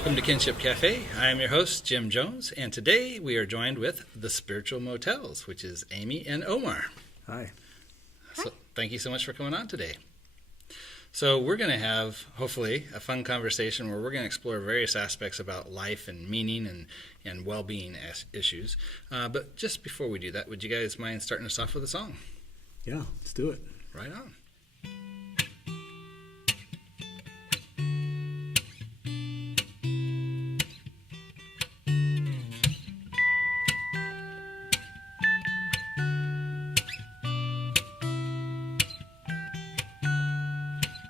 Welcome to Kinship Cafe. I am your host, Jim Jones, and today we are joined with the Spiritual Motels, which is Amy and Omar. Hi. So, thank you so much for coming on today. So we're going to have, hopefully, a fun conversation where we're going to explore various aspects about life and meaning and well-being issues. But just before we do that, would you guys mind starting us off with a song? Yeah, let's do it. Right on.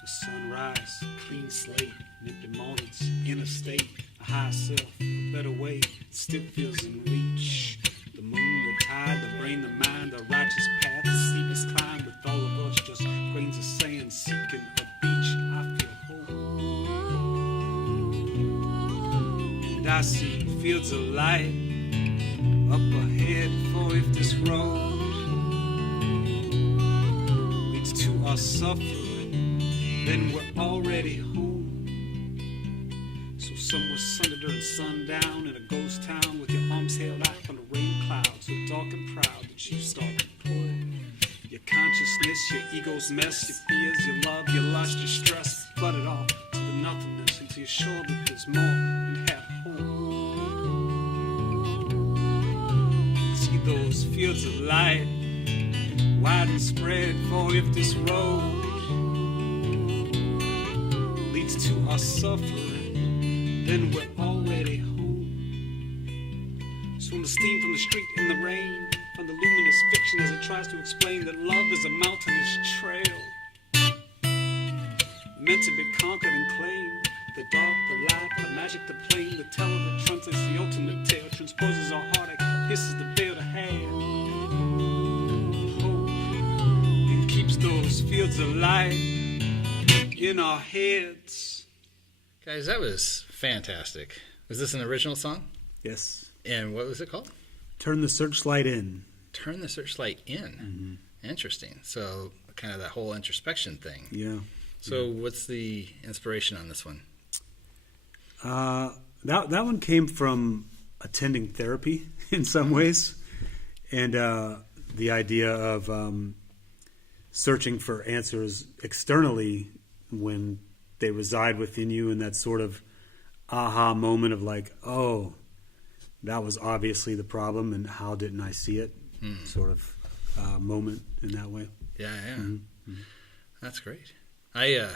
Sunrise, clean slate, empty moments, inner state, a higher self, a better way, still feels in reach. The moon, the tide, the brain, the mind, the righteous path, the steepest climb with all of us, just grains of sand seeking a beach. I feel hope. And I see fields of light up ahead, for if this road leads to our suffering, then we're already home. So somewhere Sunday during sundown in a ghost town with your arms held out from the rain clouds, so dark and proud that you start to pour. Your consciousness, your ego's mess, your fears, your love, your lust, your stress, flood it all to the nothingness until you're sure that there's more and have hope. See those fields of light, wide and spread, for if this road to our suffering, then we're already home. So when the steam from the street in the rain, from the luminous fiction as it tries to explain that love is a mountainous trail, meant to be conquered and claimed. The dark, the light, the magic, the plain, the teller that translates the ultimate tale, transposes our heartache, pierces the veil to have hope, and keeps those fields of light in our heads. Guys, that was fantastic. Was this an original song? Yes. And what was it called? Turn the Searchlight In. Turn the Searchlight In. Mm-hmm. Interesting. So kind of that whole introspection thing. Yeah. So what's the inspiration on this one? That one came from attending therapy in some ways. And the idea of searching for answers externally when they reside within you, and that sort of aha moment of like, oh, that was obviously the problem, and how didn't I see it? Sort of moment in that way. Yeah. Mm-hmm. That's great. I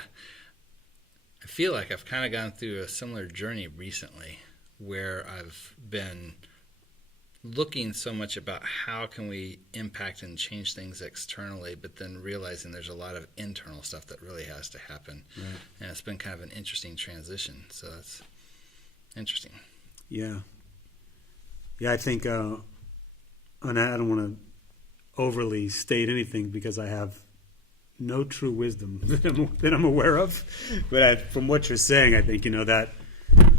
feel like I've kind of gone through a similar journey recently where I've been looking so much about how can we impact and change things externally, but then realizing there's a lot of internal stuff that really has to happen. Right. And it's been kind of an interesting transition. So it's interesting. Yeah. Yeah, I think, and I don't want to overly state anything because I have no true wisdom that I'm aware of. But from what you're saying, I think,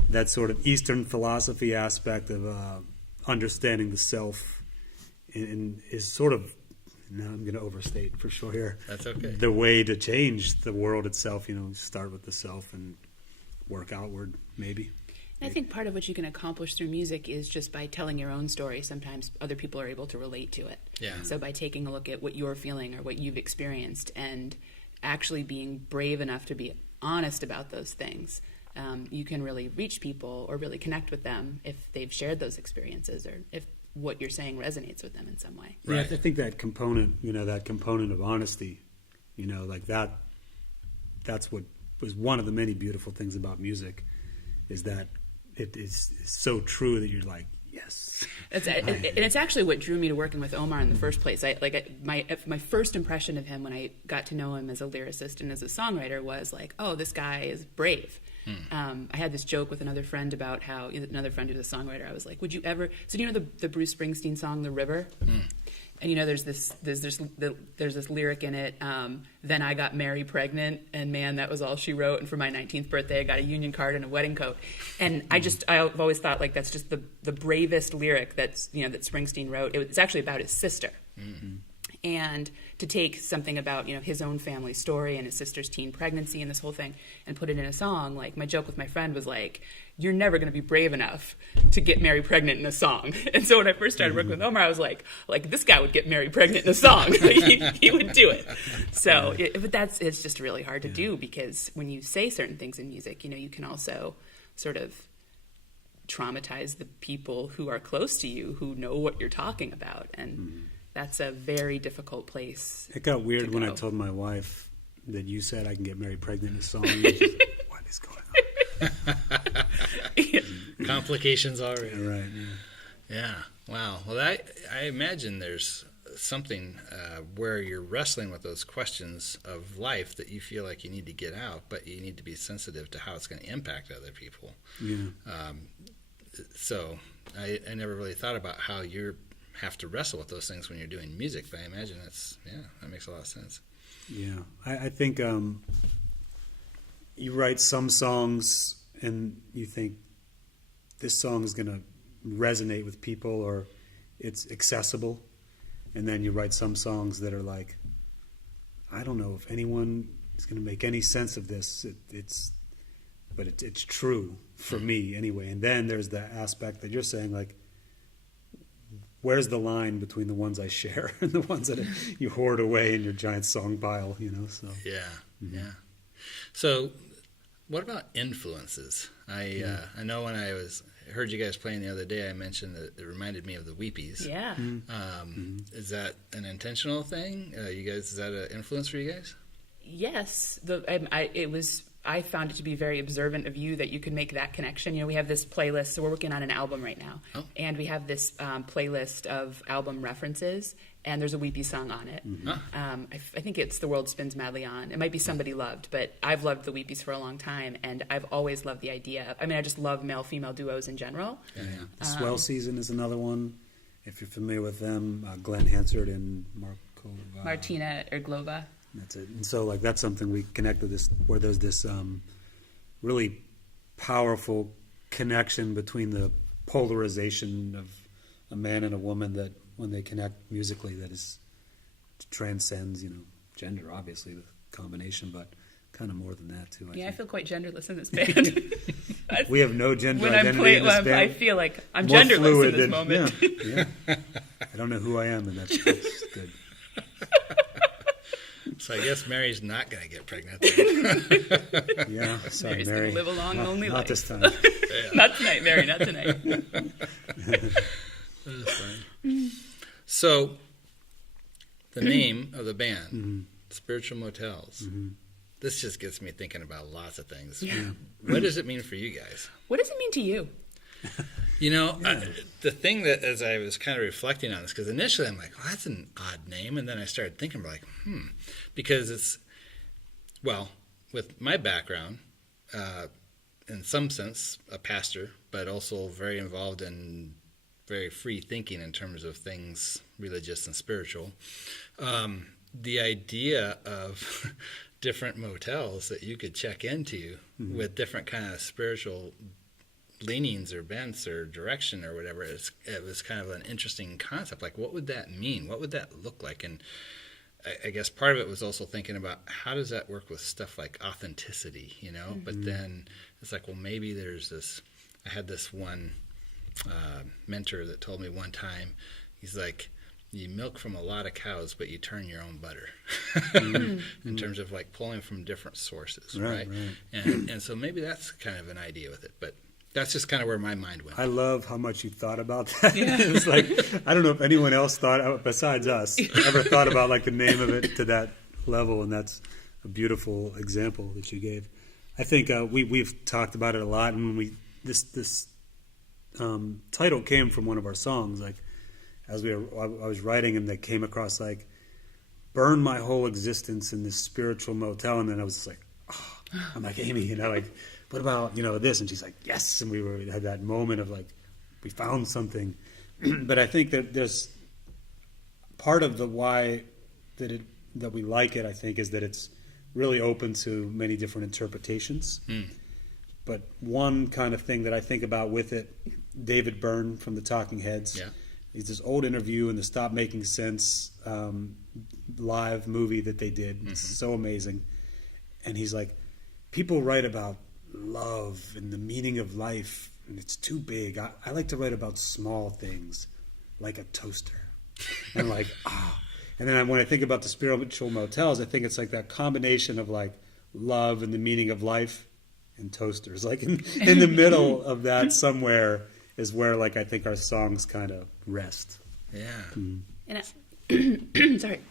that sort of Eastern philosophy aspect of understanding the self and is sort of, now I'm going to overstate for sure here. That's okay. The way to change the world itself, start with the self and work outward, maybe. I think part of what you can accomplish through music is just by telling your own story. Sometimes other people are able to relate to it. Yeah. So by taking a look at what you're feeling or what you've experienced and actually being brave enough to be honest about those things, you can really reach people or really connect with them if they've shared those experiences or if what you're saying resonates with them in some way. Yeah, right. I think that component, of honesty, like that's what was one of the many beautiful things about music, is that it is so true that you're like, yes. And it's actually what drew me to working with Omar in the first place. My first impression of him when I got to know him as a lyricist and as a songwriter was like, oh, this guy is brave. I had this joke with another friend about how, another friend who's a songwriter, I was like, would you ever, so do you know the Bruce Springsteen song, The River? And there's this lyric in it, then I got Mary pregnant, and man, that was all she wrote, and for my 19th birthday I got a union card and a wedding coat. And I've always thought like that's just the bravest lyric that Springsteen wrote. It's actually about his sister. And to take something about, his own family story and his sister's teen pregnancy and this whole thing and put it in a song, like my joke with my friend was like, you're never going to be brave enough to get Mary pregnant in a song. And so when I first started working with Omar, I was like this guy would get Mary pregnant in a song. he would do it. So, it's just really hard to do, because when you say certain things in music, you can also sort of traumatize the people who are close to you, who know what you're talking about. And that's a very difficult place. It got weird when I told my wife that you said I can get Mary pregnant in a song. She's like, what is going on? Complications already. Yeah, right. Yeah. Wow. Well, I imagine there's something where you're wrestling with those questions of life that you feel like you need to get out, but you need to be sensitive to how it's going to impact other people. Yeah. So I never really thought about how you have to wrestle with those things when you're doing music, but I imagine that makes a lot of sense. Yeah. I think you write some songs and you think this song is going to resonate with people, or it's accessible, and then you write some songs that are like, I don't know if anyone is going to make any sense of this. But it's true for me anyway. And then there's the aspect that you're saying, like, where's the line between the ones I share and the ones that you hoard away in your giant song pile, So Yeah. So what about influences? I know when I heard you guys playing the other day, I mentioned that it reminded me of the Weepies. Yeah. Is that an intentional thing? Is that an influence for you guys? Yes. I found it to be very observant of you that you could make that connection. We have this playlist, so we're working on an album right now. Oh. And we have this playlist of album references, and there's a Weepy song on it. Mm-hmm. I think it's The World Spins Madly On. It might be Somebody Loved, but I've loved the Weepies for a long time, and I've always loved the idea. I just love male-female duos in general. Yeah. The Swell Season is another one. If you're familiar with them, Glenn Hansard and Martina Erglova. That's it. And so, that's something we connect with this, where there's this really powerful connection between the polarization of a man and a woman, that when they connect musically, that transcends, gender, obviously, the combination, but kind of more than that, too. I feel quite genderless in this band. We have no gender identity in this band. I feel like I'm more genderless in this moment. Yeah. I don't know who I am, and that's good. So I guess Mary's not going to get pregnant. Yeah, sorry, Mary's Mary. Going to live a long, lonely life. Not this time. Not tonight, Mary. Not tonight. That's fine. So, the name of the band, Spiritual Motels. Mm-hmm. This just gets me thinking about lots of things. Yeah. What does it mean for you guys? What does it mean to you? The thing that, as I was kind of reflecting on this, because initially I'm like, well, that's an odd name, and then I started thinking, because it's, with my background, in some sense, a pastor, but also very involved in very free thinking in terms of things religious and spiritual. The idea of different motels that you could check into with different kind of spiritual leanings or bents or direction or whatever, it was kind of an interesting concept. Like, what would that mean? What would that look like? And I guess part of it was also thinking about how does that work with stuff like authenticity, But then it's like, well, maybe there's this. I had this one mentor that told me one time, he's like, you milk from a lot of cows, but you turn your own butter in terms of like pulling from different sources, right? And so maybe that's kind of an idea with it, but that's just kind of where my mind went. I love how much you thought about that. Yeah. It was like, I don't know if anyone else besides us, ever thought about like the name of it to that level, and that's a beautiful example that you gave. I think we've talked about it a lot, and when this title came from one of our songs, like I was writing, and they came across like, burn my whole existence in this spiritual motel, and then I was just like, I'm like, Amy, like, what about, this? And she's like, yes. And we had that moment of like, we found something. But I think that there's part of the why that we like it, I think, is that it's really open to many different interpretations. But one kind of thing that I think about with it, David Byrne from the Talking Heads, It's this old interview in the Stop Making Sense live movie that they did. It's so amazing. And he's like, people write about love and the meaning of life, and it's too big. I like to write about small things, like a toaster. And like, And then when I think about the spiritual motels, I think it's like that combination of like love and the meaning of life and toasters. Like in the middle of that somewhere is where like I think our songs kind of rest. Yeah. And sorry.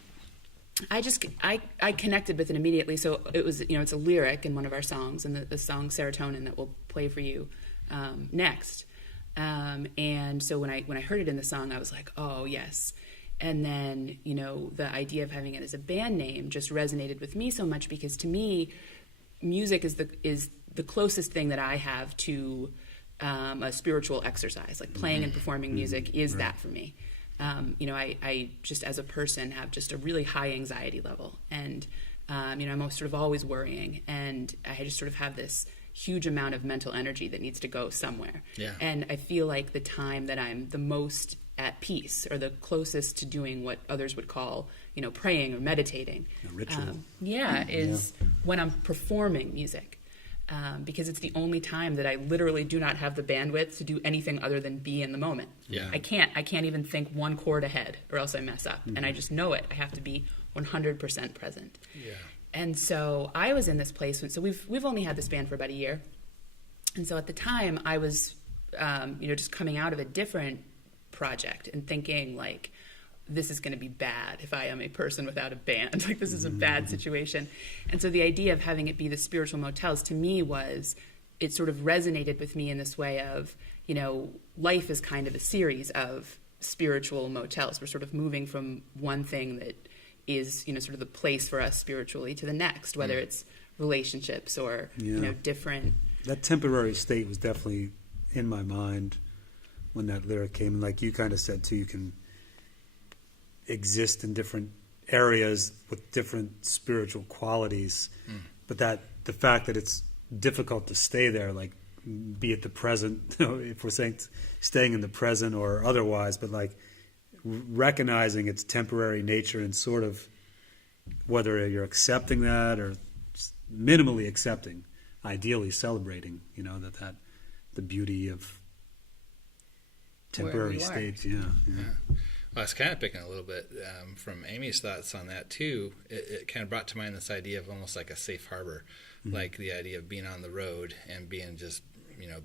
I connected with it immediately. So it was, it's a lyric in one of our songs, and the song Serotonin that we'll play for you next. And so when I heard it in the song, I was like, oh yes. And then, the idea of having it as a band name just resonated with me so much, because to me, music is the closest thing that I have to a spiritual exercise. Like playing and performing music is that for me. I just as a person have just a really high anxiety level, and I'm sort of always worrying, and I just sort of have this huge amount of mental energy that needs to go somewhere. Yeah. And I feel like the time that I'm the most at peace, or the closest to doing what others would call, praying or meditating, a ritual. Is when I'm performing music. Because it's the only time that I literally do not have the bandwidth to do anything other than be in the moment. Yeah. I can't even think one chord ahead, or else I mess up. And I just know it. I have to be 100% present. Yeah. And so I was in this place so we've only had this band for about a year. And so at the time I was just coming out of a different project and thinking like, this is going to be bad if I am a person without a band. Like, this is a bad situation. And so the idea of having it be the spiritual motels, to me, it sort of resonated with me in this way of, life is kind of a series of spiritual motels. We're sort of moving from one thing that is, sort of the place for us spiritually to the next, whether it's relationships or, different. That temporary state was definitely in my mind when that lyric came. And like you kind of said, too, you can exist in different areas with different spiritual qualities, but that the fact that it's difficult to stay there, like be it the present, if we're saying staying in the present or otherwise, but like recognizing its temporary nature and sort of whether you're accepting that or minimally accepting, ideally celebrating, that the beauty of temporary states. Yeah. Well, I was kind of picking a little bit from Amy's thoughts on that too. It kind of brought to mind this idea of almost like a safe harbor, like the idea of being on the road and being just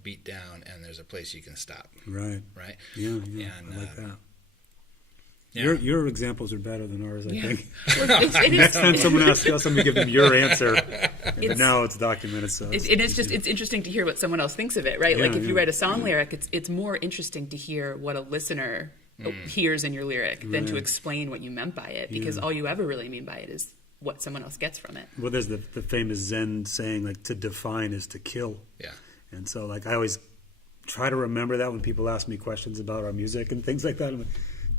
beat down, and there's a place you can stop. Right. Yeah. And, I like that. Yeah. Your examples are better than ours, I think. Well, Next time someone asks us, I'm going to give them your answer. Now it's documented. So it's interesting to hear what someone else thinks of it, right? Yeah, like if you write a song lyric, it's more interesting to hear what a listener hears in your lyric than to explain what you meant by it, because all you ever really mean by it is what someone else gets from it. Well, there's the famous Zen saying, like, to define is to kill. Yeah. And so, like, I always try to remember that when people ask me questions about our music and things like that. I'm like,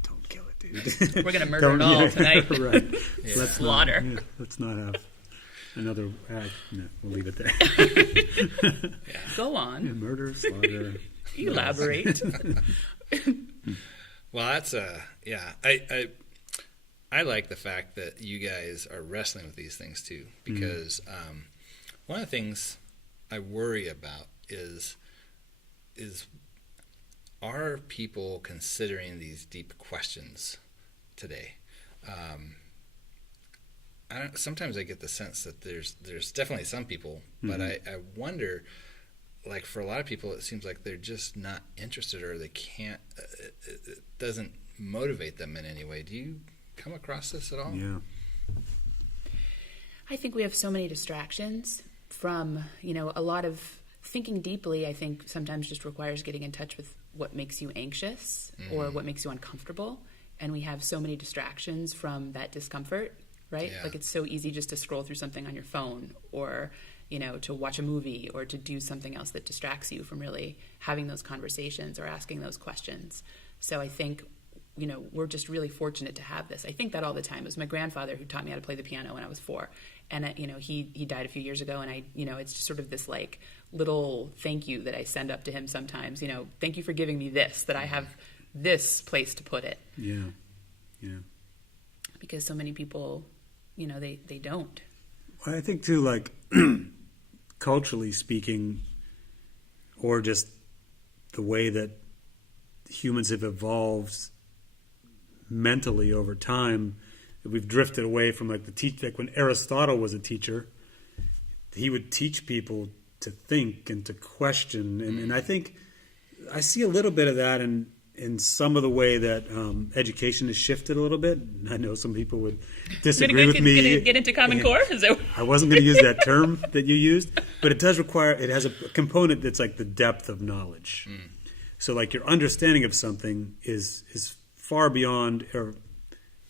don't kill it, dude. We're going to murder it all tonight. Right. Yeah. Slaughter. Let's not have another... no, we'll leave it there. Go on. Yeah, murder, slaughter. Elaborate. Well, that's I like the fact that you guys are wrestling with these things too, because one of the things I worry about is are people considering these deep questions today? Sometimes I get the sense that there's definitely some people, but I wonder. Like for a lot of people, it seems like they're just not interested, or they can't. It doesn't motivate them in any way. Do you come across this at all? Yeah. I think we have so many distractions from, a lot of thinking deeply. I think sometimes just requires getting in touch with what makes you anxious or what makes you uncomfortable. And we have so many distractions from that discomfort, right? Yeah. Like it's so easy just to scroll through something on your phone, or to watch a movie, or to do something else that distracts you from really having those conversations or asking those questions. So I think, we're just really fortunate to have this. I think that all the time. It was my grandfather who taught me how to play the piano when I was 4. And, he died a few years ago, and it's just sort of this like little thank you that I send up to him sometimes. Thank you for giving me this, that I have this place to put it. Yeah. Because so many people, they don't. I think too, like culturally speaking, or just the way that humans have evolved mentally over time, we've drifted away from like like when Aristotle was a teacher, he would teach people to think and to question, and I think I see a little bit of that in some of the way that education has shifted a little bit. I know some people would disagree with me. Gonna get into Common Core? I wasn't going to use that term that you used, but it has a component that's like the depth of knowledge. So like your understanding of something is far beyond, or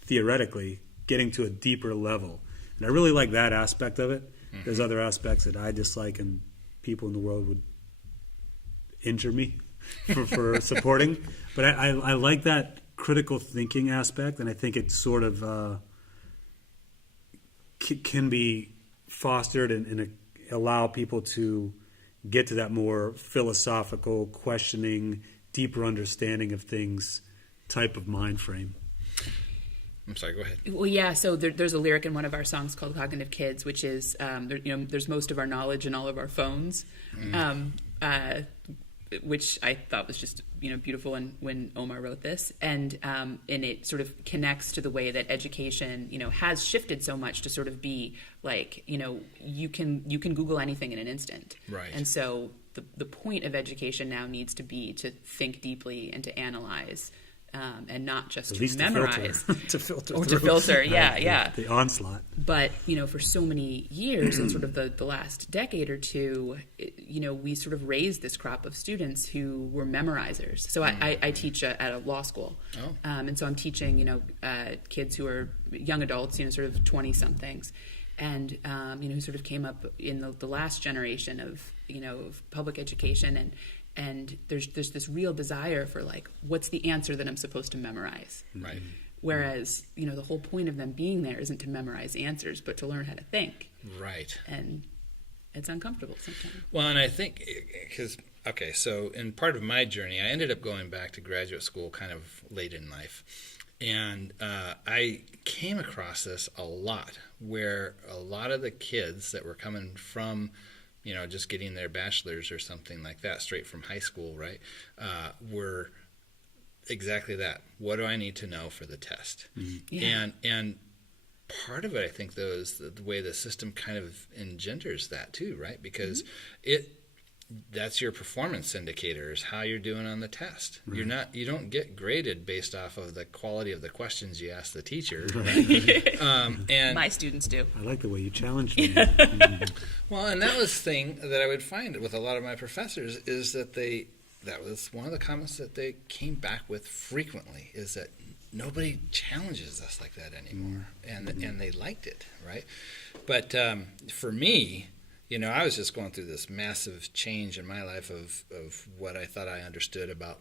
theoretically, getting to a deeper level. And I really like that aspect of it. There's other aspects that I dislike, and people in the world would injure me for supporting. But I like that critical thinking aspect, and I think it sort of can be fostered and allow people to get to that more philosophical, questioning, deeper understanding of things type of mind frame. I'm sorry, go ahead. Well, yeah, so there's a lyric in one of our songs called Cognitive Kids, which is, there's most of our knowledge in all of our phones, which I thought was just, beautiful when Omar wrote this. And it sort of connects to the way that education, has shifted so much to sort of be like, you can Google anything in an instant. Right. And so the point of education now needs to be to think deeply and to analyze. And not just to memorize. To filter. Or to filter, yeah. The onslaught. But, for so many years, in sort of the last decade or two, we sort of raised this crop of students who were memorizers. So I teach at a law school. Oh. And so I'm teaching, kids who are young adults, sort of 20-somethings. And, who sort of came up in the last generation of public education. And there's this real desire for like, what's the answer that I'm supposed to memorize? Right. Whereas, the whole point of them being there isn't to memorize answers, but to learn how to think. Right. And it's uncomfortable sometimes. Well, and I think so in part of my journey, I ended up going back to graduate school kind of late in life. And I came across this a lot, where a lot of the kids that were coming from just getting their bachelor's or something like that straight from high school, right, were exactly that. What do I need to know for the test? Mm-hmm. Yeah. And part of it, I think, though, is the way the system kind of engenders that too, right? Because that's your performance indicators, how you're doing on the test. Right. You don't get graded based off of the quality of the questions you ask the teacher. Right? And my students do. I like the way you challenge me. Well, and that was the thing that I would find with a lot of my professors is that that was one of the comments that they came back with frequently, is that nobody challenges us like that anymore, and they liked it, right? But for me, I was just going through this massive change in my life of what I thought I understood about,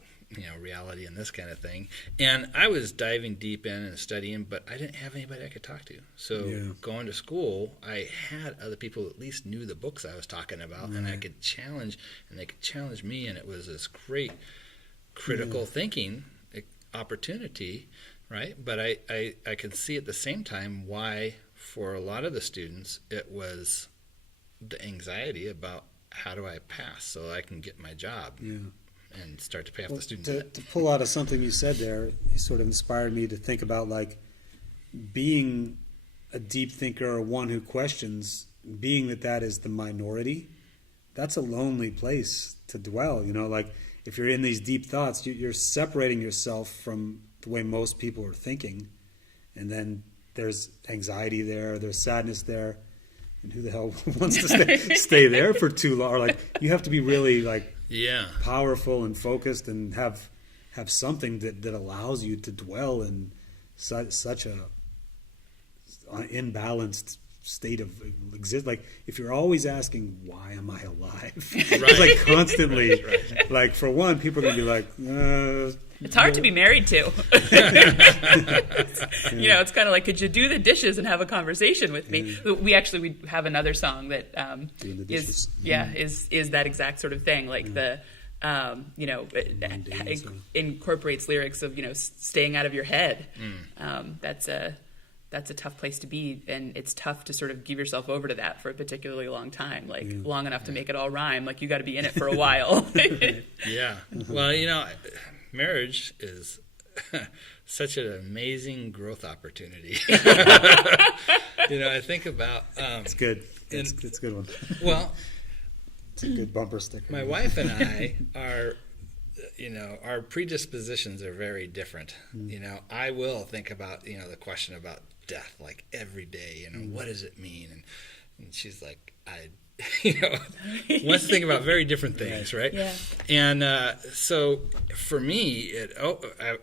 reality and this kind of thing. And I was diving deep in and studying, but I didn't have anybody I could talk to. So going to school, I had other people who at least knew the books I was talking about, and I could challenge, and they could challenge me, and it was this great critical thinking opportunity, right? But I could see at the same time why, for a lot of the students, it was the anxiety about how do I pass so I can get my job and start to pay off the student debt. To pull out of something you said there, it sort of inspired me to think about like being a deep thinker or one who questions, being that is the minority. That's a lonely place to dwell. Like if you're in these deep thoughts, you're separating yourself from the way most people are thinking, and there's anxiety there, there's sadness there. And who the hell wants to stay there for too long? Or like you have to be really like powerful and focused and have something that allows you to dwell in such a imbalanced state of exist. Like if you're always asking, why am I alive? Right. It's like constantly. Right. Like for one, people are gonna be like, it's hard to be married to. It's kind of like, could you do the dishes and have a conversation with me? We have another song that is that exact sort of thing. Like the You know, Mundane, so. incorporates lyrics of, you know, staying out of your head. That's a tough place to be, and it's tough to sort of give yourself over to that for a particularly long time, like long enough to make it all rhyme. Like, you got to be in it for a while. Yeah. Well, you know, marriage is such an amazing growth opportunity. You know, I think about It's good. It's a good one. Well, It's a good bumper sticker. my wife and I are, you know, our predispositions are very different. You know, I will think about, you know, the question about death like every day. You know, what does it mean? And she's like, you know, wants to think about very different things, right? Yeah. And so for me,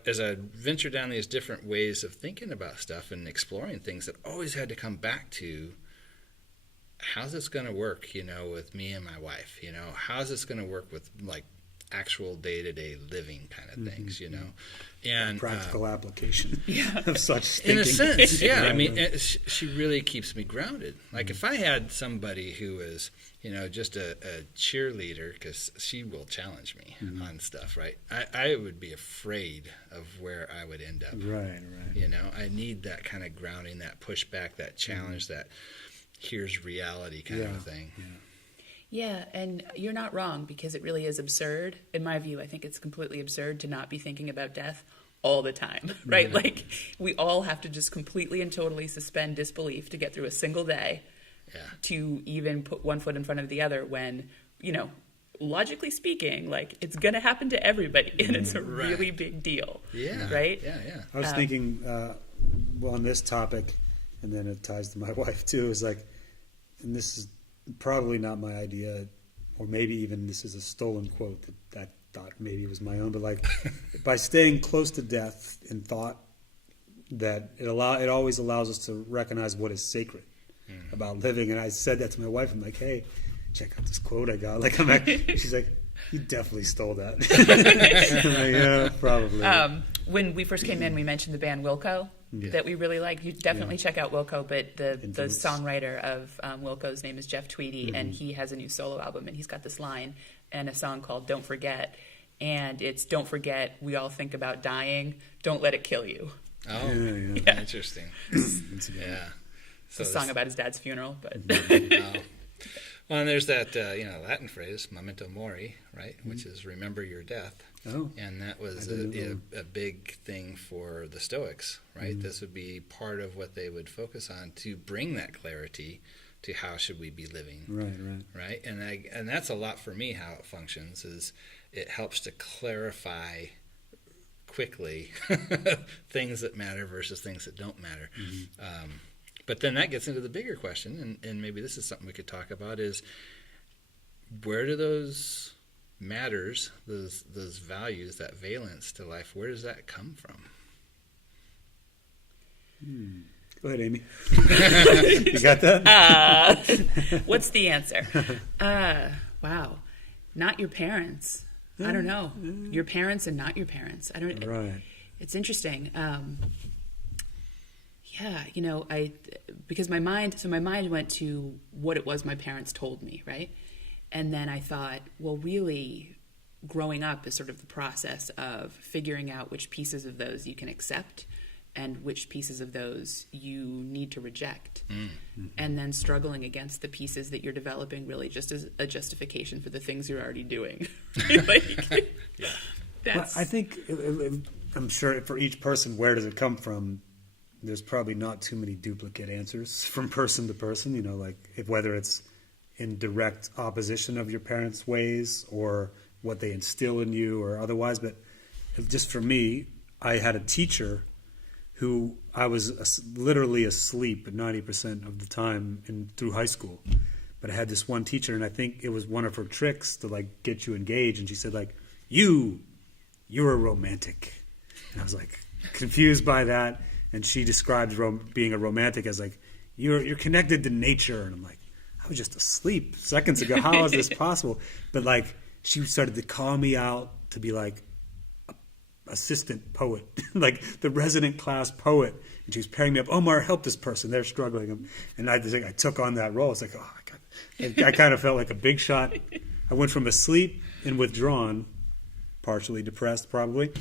as I venture down these different ways of thinking about stuff and exploring things, it always had to come back to, how's this going to work, you know, with me and my wife? You know, how's this going to work with, like, actual day-to-day living kind of things, you know? And Practical application of such thinking. in a sense, yeah. I mean, she really keeps me grounded. Like, if I had somebody who was, you know, just a cheerleader, because she will challenge me on stuff, right? I would be afraid of where I would end up. Right. You know, I need that kind of grounding, that pushback, that challenge, that here's reality kind of a thing. Yeah, and you're not wrong, because it really is absurd. In my view, I think it's completely absurd to not be thinking about death all the time, right? Like, we all have to just completely and totally suspend disbelief to get through a single day, to even put one foot in front of the other when, you know, logically speaking, like, it's going to happen to everybody, and it's a really big deal. Yeah. Right? Yeah. I was thinking, well, on this topic, and then it ties to my wife too, is like, and this is probably not my idea, or maybe even this is a stolen quote that I thought maybe was my own, but like, by staying close to death in thought, that it always allows us to recognize what is sacred about living. And I said that to my wife. I'm like, hey, check out this quote I got. Like, she's like, you definitely stole that. I'm like, yeah, probably. When we first came in, we mentioned the band Wilco that we really like. You definitely check out Wilco, but the songwriter of Wilco's name is Jeff Tweedy, and he has a new solo album, and he's got this line and a song called Don't Forget, and it's don't forget, we all think about dying, don't let it kill you. Oh, Yeah. Interesting. Yeah. It's a song about his dad's funeral, but... Well, and there's that Latin phrase, memento mori, right, which is remember your death. Oh. And that was a big thing for the Stoics, right? This would be part of what they would focus on to bring that clarity to how should we be living. Right? And that's a lot for me how it functions, is it helps to clarify quickly things that matter versus things that don't matter. But then that gets into the bigger question, and maybe this is something we could talk about, is where do those matters, those values, that valence to life, where does that come from? Go ahead, Amy. You got that? What's the answer? Wow. Not your parents. I don't know. Your parents and not your parents. I don't. Right. It's interesting. Yeah, you know, because my mind went to what it was my parents told me, right? And then I thought, well, really, growing up is sort of the process of figuring out which pieces of those you can accept and which pieces of those you need to reject. And then struggling against the pieces that you're developing really just as a justification for the things you're already doing. Well, I think, I'm sure for each person, where does it come from? There's probably not too many duplicate answers from person to person, you know, like whether it's in direct opposition of your parents' ways or what they instill in you or otherwise. But just for me, I had a teacher who I was literally asleep 90% of the time through high school. But I had this one teacher, and I think it was one of her tricks to like get you engaged. And she said, like, you're a romantic. And I was like confused by that. And she described being a romantic as like, you're connected to nature. And I'm like, I was just asleep seconds ago. How is this possible? But like, she started to call me out to be like assistant poet, like the resident class poet. And she was pairing me up. Omar, help this person. They're struggling. And I took on that role. It's like, oh, my God. I kind of felt like a big shot. I went from asleep and withdrawn, partially depressed probably,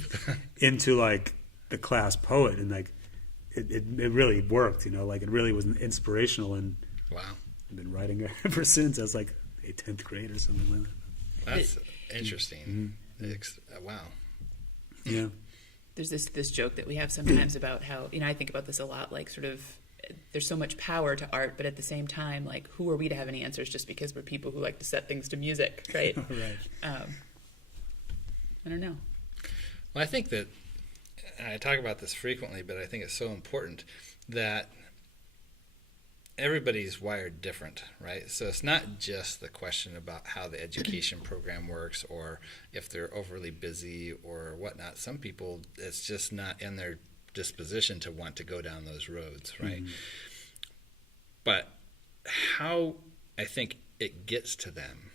into like the class poet, and like it really worked, like it really was inspirational, and Wow. I've been writing ever since. I was like a 10th grade or something like that. That's interesting. Wow. Yeah. There's this joke that we have sometimes about how, I think about this a lot, like sort of there's so much power to art, but at the same time, like, who are we to have any answers just because we're people who like to set things to music, right? Right. I don't know. Well, I think that, and I talk about this frequently, but I think it's so important that everybody's wired different, right? So it's not just the question about how the education program works or if they're overly busy or whatnot. Some people, it's just not in their disposition to want to go down those roads, right? Mm-hmm. But how I think it gets to them,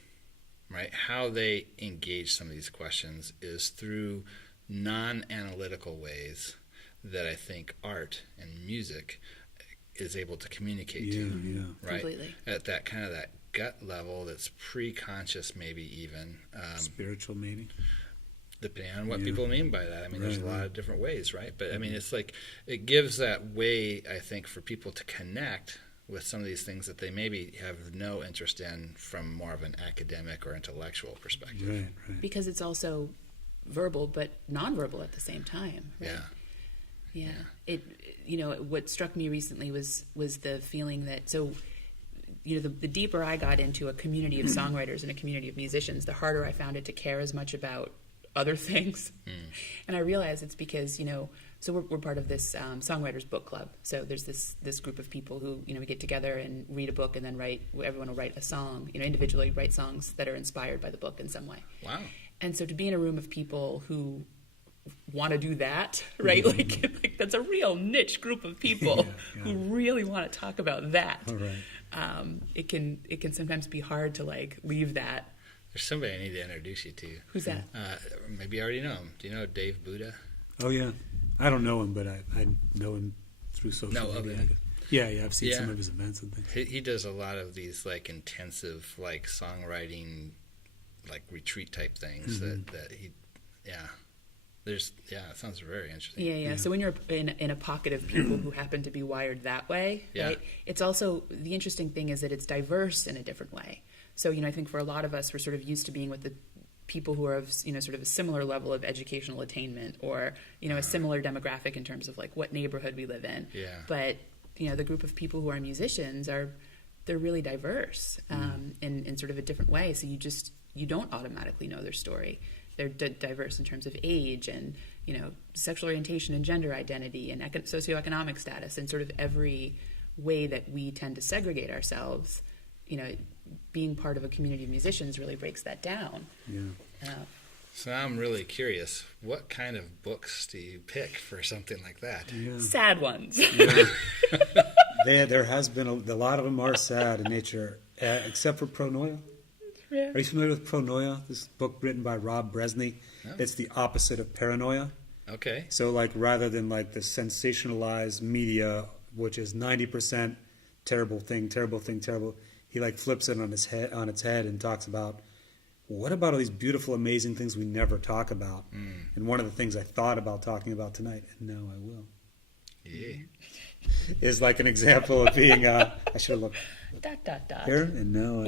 right? How they engage some of these questions is through non-analytical ways that I think art and music is able to communicate to, right? Completely. At that kind of that gut level that's pre-conscious, maybe even. Spiritual, maybe. Depending on what people mean by that. I mean, there's a lot of different ways, right? But I mean, it's like, it gives that way, I think, for people to connect with some of these things that they maybe have no interest in from more of an academic or intellectual perspective. Right. Because it's also verbal but nonverbal at the same time, right? Yeah. It what struck me recently was the feeling that the deeper I got into a community of songwriters and a community of musicians, the harder I found it to care as much about other things. And I realized it's because so we're part of this songwriters book club. So there's this group of people who we get together and read a book and then everyone will write a song, individually write songs that are inspired by the book in some way. Wow. And so to be in a room of people who want to do that, right? Like that's a real niche group of people who really want to talk about that. All right. It can sometimes be hard to like leave that. There's somebody I need to introduce you to. Who's that? Maybe you already know him. Do you know Dave Buddha? Oh yeah, I don't know him, but I know him through social media. Okay. Yeah, I've seen some of his events and things. He does a lot of these like intensive like songwriting, like retreat type things that he, it sounds very interesting. Yeah. So when you're in a pocket of people who happen to be wired that way, right? It's also, the interesting thing is that it's diverse in a different way. So, I think for a lot of us, we're sort of used to being with the people who are of, sort of a similar level of educational attainment or, a similar demographic in terms of like what neighborhood we live in. Yeah. But, the group of people who are musicians they're really diverse in sort of a different way. So you don't automatically know their story. They're diverse in terms of age and, sexual orientation and gender identity and socioeconomic status, and sort of every way that we tend to segregate ourselves. Being part of a community of musicians really breaks that down. Yeah. So now I'm really curious. What kind of books do you pick for something like that? Yeah. Sad ones. Yeah. There has been a lot of them are sad in nature, except for Pronoia. Yeah. Are you familiar with Pronoia? This book written by Rob Bresney. No. It's the opposite of paranoia. Okay. So like rather than like the sensationalized media, which is 90% terrible thing, he like flips it on its head and talks about what about all these beautiful, amazing things we never talk about. And one of the things I thought about talking about tonight, and now I will. Yeah. Is like an example of being I should have looked here and no.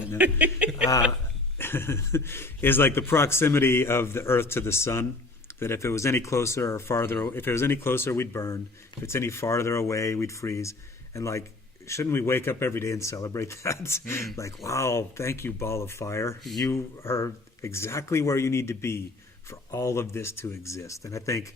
Is like the proximity of the Earth to the Sun. That if it was any closer or farther, if it was any closer, we'd burn. If it's any farther away, we'd freeze. And like, shouldn't we wake up every day and celebrate that? Like, wow, thank you, ball of fire. You are exactly where you need to be for all of this to exist. And I think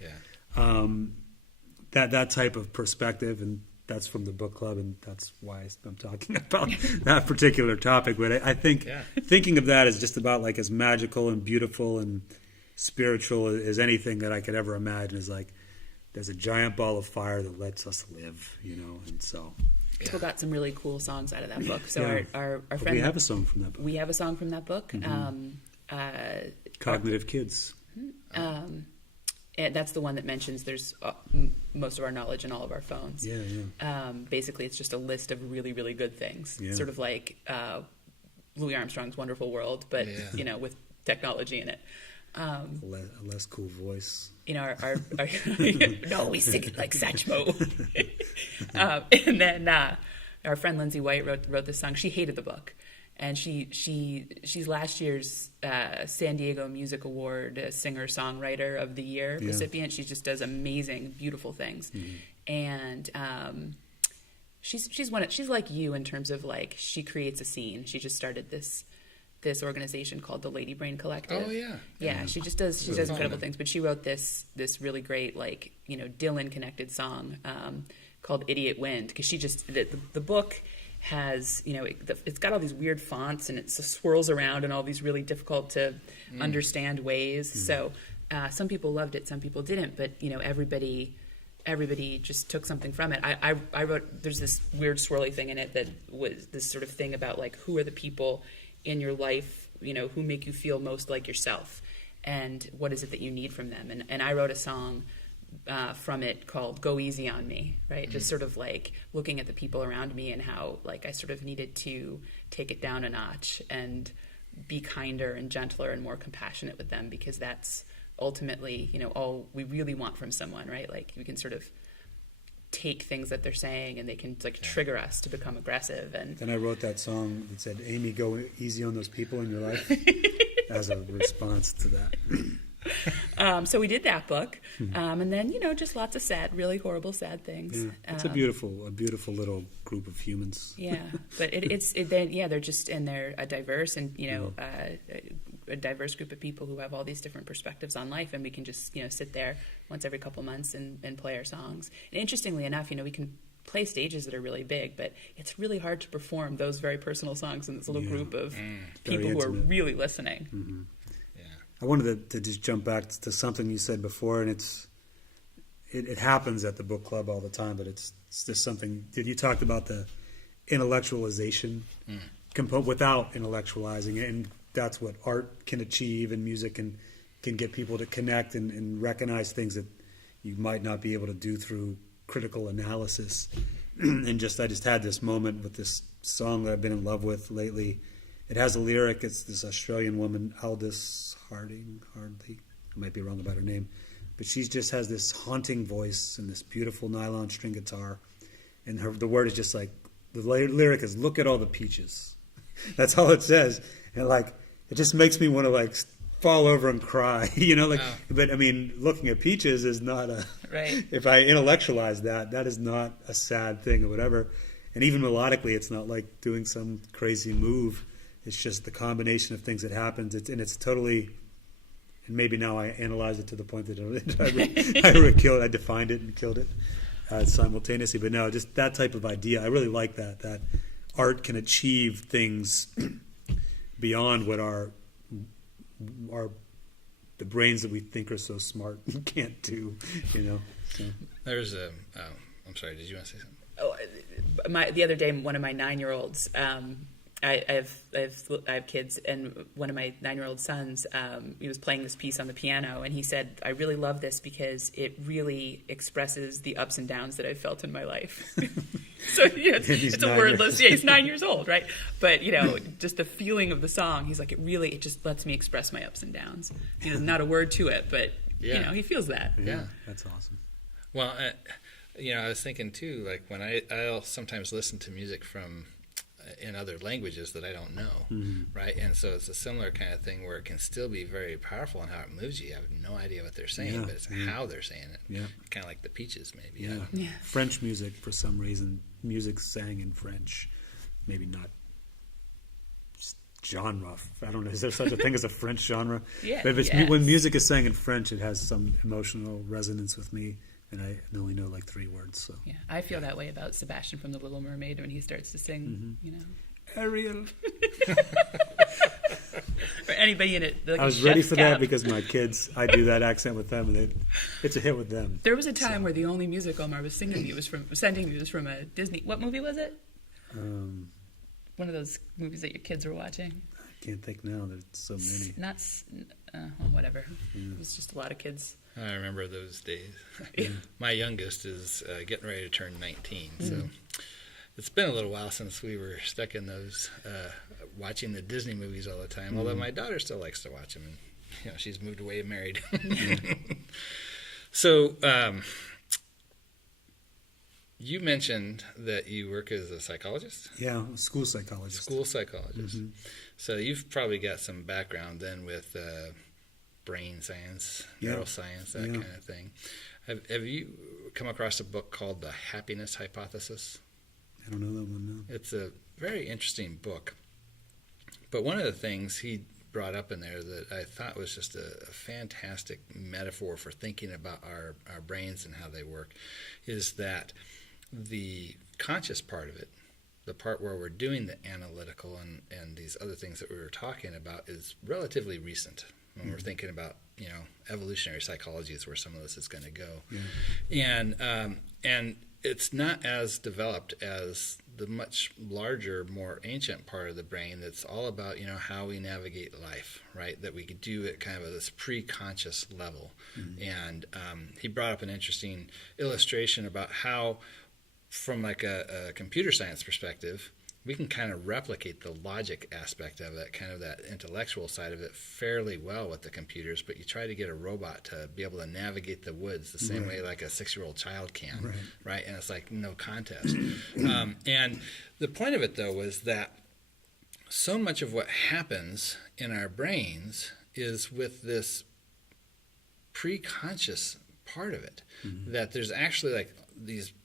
that type of perspective, and that's from the book club, and that's why I'm talking about that particular topic. But I think thinking of that as just about like as magical and beautiful and spiritual as anything that I could ever imagine is like there's a giant ball of fire that lets us live, and so people got some really cool songs out of that book. So our friend, we have a song from that book. We have a song from that book. Cognitive Kids. And that's the one that mentions there's most of our knowledge in all of our phones. Basically, it's just a list of really, really good things. Sort of like Louis Armstrong's Wonderful World, but with technology in it. A less cool voice. You know, our no, we sing it like Satchmo. And then our friend Lindsay White wrote this song. She hated the book, and she's last year's San Diego Music Award singer-songwriter of the year recipient. She just does amazing, beautiful things, and she's like you in terms of like she creates a scene. She just started this organization called the Lady Brain Collective. Oh yeah. She does incredible things. But she wrote this really great, like, you know, Dylan connected song called Idiot Wind, because she just the book has, you know, it's got all these weird fonts and it swirls around in all these really difficult to understand ways. So some people loved it, some people didn't. But you know, everybody just took something from it. I wrote, there's this weird swirly thing in it that was this sort of thing about like, who are the people in your life, you know, who make you feel most like yourself, and what is it that you need from them. And I wrote a song from it called Go Easy on Me, right? Just sort of like looking at the people around me and how like I sort of needed to take it down a notch and be kinder and gentler and more compassionate with them, because that's ultimately, you know, all we really want from someone, right? Like we can sort of take things that they're saying and they can like trigger us to become aggressive. And then I wrote that song that said, Amy, go easy on those people in your life, as a response to that. So we did that book, and then, you know, just lots of really horrible, sad things. Yeah, it's a beautiful little group of humans. Yeah, but they're just, and they're a diverse and, you know, a diverse group of people who have all these different perspectives on life, and we can just, you know, sit there once every couple months and play our songs. And interestingly enough, you know, we can play stages that are really big, but it's really hard to perform those very personal songs in this little group of people who are really listening. Mm-hmm. I wanted to just jump back to something you said before, and it happens at the book club all the time, but it's just something you talked about, the intellectualization component without intellectualizing it, and that's what art can achieve, and music can get people to connect and recognize things that you might not be able to do through critical analysis. And I just had this moment with this song that I've been in love with lately. It has a lyric. It's this Australian woman, Aldous Harding. I might be wrong about her name, but she just has this haunting voice and this beautiful nylon string guitar. And the word is just like, the lyric is, look at all the peaches. That's all it says. And like, it just makes me want to like fall over and cry, you know, like, but I mean, looking at peaches is not right. If I intellectualize that is not a sad thing or whatever. And even melodically, it's not like doing some crazy move. It's just the combination of things that happens. It's totally, and maybe now I analyze it to the point that I defined it and killed it simultaneously. But no, just that type of idea. I really like that art can achieve things beyond what the brains that we think are so smart can't do, you know. So. There's I'm sorry, did you want to say something? Oh, the other day, one of my 9-year-olds, I have kids, and one of my 9-year-old sons, he was playing this piece on the piano, and he said, I really love this because it really expresses the ups and downs that I've felt in my life. So, you know, it's a wordless, he's 9 years old, right? But, you know, just the feeling of the song, he's like, it just lets me express my ups and downs. You know, not a word to it, but, you know, he feels that. Yeah, that's awesome. Well, you know, I was thinking, too, like, when I'll sometimes listen to music from in other languages that I don't know, right? And so it's a similar kind of thing where it can still be very powerful in how it moves you. You have no idea what they're saying, but it's how they're saying it. Yeah. Kind of like the peaches, maybe. Yeah. French music, for some reason, music sang in French, maybe not genre. I don't know. Is there such a thing as a French genre? Yeah. But when music is sang in French, it has some emotional resonance with me. And I only know like 3 words. So yeah, I feel that way about Sebastian from The Little Mermaid when he starts to sing. You know, Ariel. Or anybody in it. Like I was ready for that because my kids, I do that accent with them, and it's a hit with them. There was a time where the only music Omar was sending me was from a Disney. What movie was it? One of those movies that your kids were watching. I can't think now. There's so many. Whatever. It was just a lot of kids. I remember those days. My youngest is getting ready to turn 19, so it's been a little while since we were stuck in those watching the Disney movies all the time. Although my daughter still likes to watch them, and she's moved away and married. So you mentioned that you work as a psychologist. Yeah, school psychologist. School psychologist. So you've probably got some background then with brain science, neuroscience, that kind of thing. Have you come across a book called The Happiness Hypothesis? I don't know that one, no. It's a very interesting book. But one of the things he brought up in there that I thought was just a fantastic metaphor for thinking about our brains and how they work is that the conscious part of it, the part where we're doing the analytical and these other things that we were talking about, is relatively recent. When we're thinking about, evolutionary psychology is where some of this is going to go. And it's not as developed as the much larger, more ancient part of the brain that's all about, how we navigate life, right? That we could do at kind of this pre-conscious level. And he brought up an interesting illustration about how, from like a computer science perspective, we can kind of replicate the logic aspect of it, kind of that intellectual side of it, fairly well with the computers, but you try to get a robot to be able to navigate the woods the same way like a 6-year-old child can, right? And it's like no contest. And the point of it, though, was that so much of what happens in our brains is with this pre-conscious part of it, that there's actually like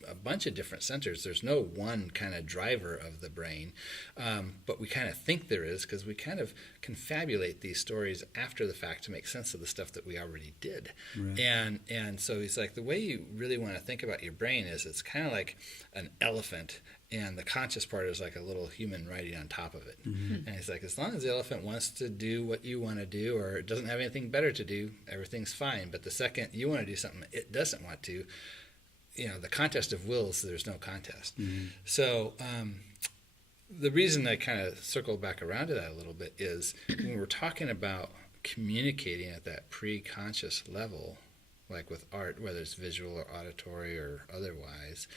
a bunch of different centers. There's no one kind of driver of the brain, but we kind of think there is because we kind of confabulate these stories after the fact to make sense of the stuff that we already did. And so he's like, the way you really want to think about your brain is it's kind of like an elephant, and the conscious part is like a little human riding on top of it. And he's like, as long as the elephant wants to do what you want to do, or it doesn't have anything better to do, everything's fine. But the second you want to do something it doesn't want to, the contest of wills, there's no contest. So the reason I kind of circle back around to that a little bit is when we're talking about communicating at that pre-conscious level, like with art, whether it's visual or auditory or otherwise,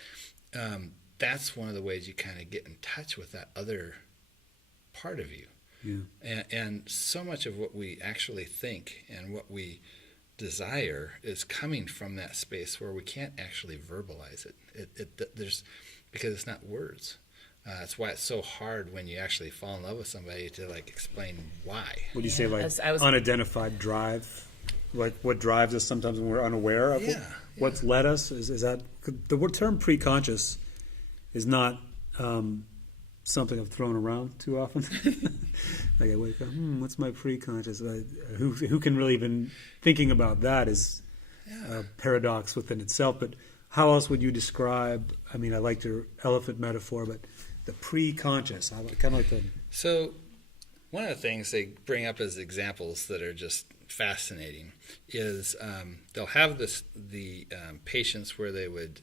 that's one of the ways you kind of get in touch with that other part of you. And so much of what we actually think and what we desire is coming from that space where we can't actually verbalize it. There's because it's not words. That's why it's so hard when you actually fall in love with somebody to like explain why. Would you say like unidentified drive? Like what drives us sometimes when we're unaware of what's led us? Is that the term pre-conscious is not something I've thrown around too often. Like I wake up, what's my pre-conscious? Who can really even thinking about that is a paradox within itself. But how else would you describe? I mean, I liked your elephant metaphor, but the pre-conscious. I kind of like the. So, one of the things they bring up as examples that are just fascinating is they'll have the patients where they would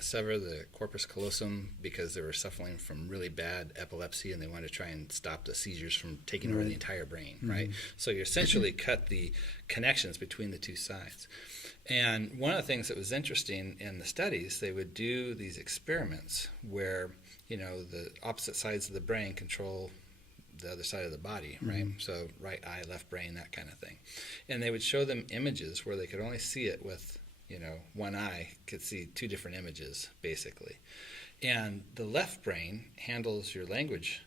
sever the corpus callosum because they were suffering from really bad epilepsy and they wanted to try and stop the seizures from taking over the entire brain, right? So you essentially cut the connections between the two sides. And one of the things that was interesting in the studies, they would do these experiments where, the opposite sides of the brain control the other side of the body, right? So right eye, left brain, that kind of thing. And they would show them images where they could only see it with one eye could see two different images, basically. And the left brain handles your language.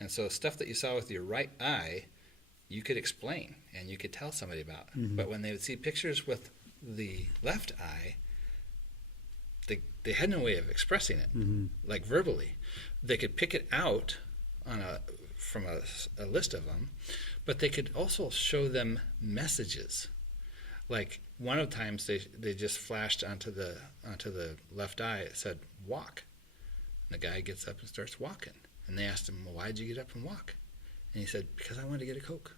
And so stuff that you saw with your right eye, you could explain and you could tell somebody about. But when they would see pictures with the left eye, they had no way of expressing it, like verbally. They could pick it out from a list of them, but they could also show them messages. Like one of the times they just flashed onto the left eye. It said walk. And the guy gets up and starts walking. And they asked him, well, why did you get up and walk? And he said, because I wanted to get a Coke.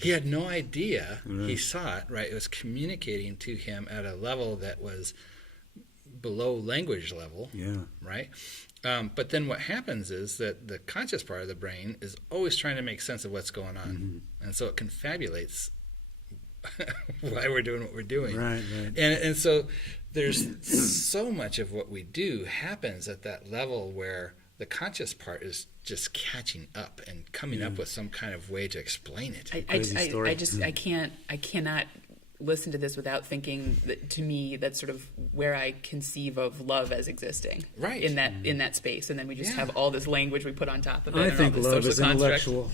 He had no idea. He saw it, right? It was communicating to him at a level that was below language level, right? But then what happens is that the conscious part of the brain is always trying to make sense of what's going on. And so it confabulates why we're doing what we're doing. Right. And so there's so much of what we do happens at that level where the conscious part is just catching up and coming up with some kind of way to explain it. I cannot listen to this without thinking that, to me, that's sort of where I conceive of love as existing, right, in that space, and then we just have all this language we put on top of it. I think love is intellectual.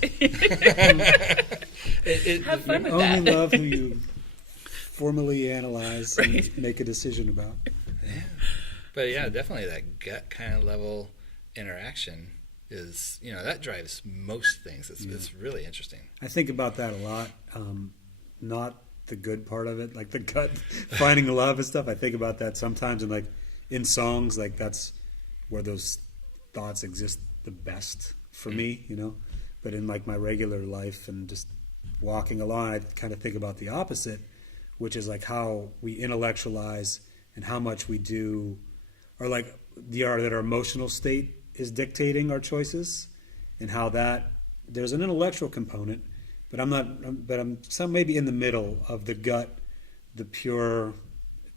Have fun with only that. Only love who you formally analyze and make a decision about. Yeah. But yeah, definitely that gut kind of level interaction is, that drives most things. It's really interesting. I think about that a lot. Not the good part of it, like the gut, finding the love and stuff. I think about that sometimes, and like in songs, like that's where those thoughts exist the best for me, But in like my regular life and just walking along, I kind of think about the opposite, which is like how we intellectualize and how much we do, or like that our emotional state is dictating our choices, and how that there's an intellectual component. But I'm some maybe in the middle of the gut, the pure,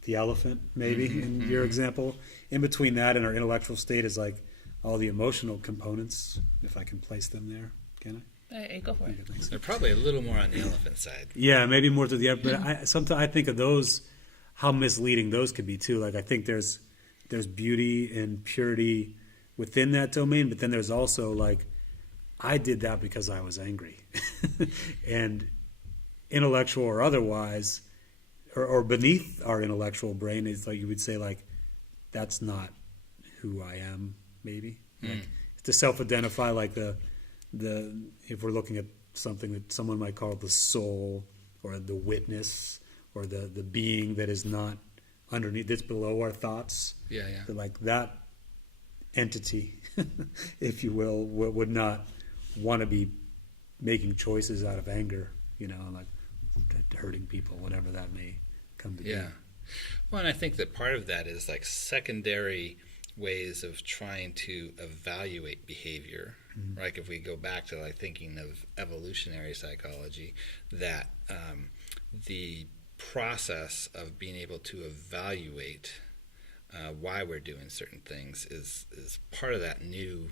the elephant, maybe, in your example. In between that and our intellectual state is like all the emotional components, if I can place them there. Can I? Hey, go for it. They're probably a little more on the elephant side. Yeah, maybe more to the other. But sometimes I think of those, how misleading those could be too. Like I think there's beauty and purity within that domain, but then there's also like, I did that because I was angry. And intellectual or otherwise, or beneath our intellectual brain, is like you would say like, that's not who I am, maybe. Like, to self-identify like the if we're looking at something that someone might call the soul or the witness or the being that is not underneath, that's below our thoughts. Yeah. Like that entity, if you will, would not want to be making choices out of anger, like hurting people, whatever that may come to be. Yeah. Well, and I think that part of that is like secondary ways of trying to evaluate behavior. Like if we go back to like thinking of evolutionary psychology, that the process of being able to evaluate why we're doing certain things is part of that new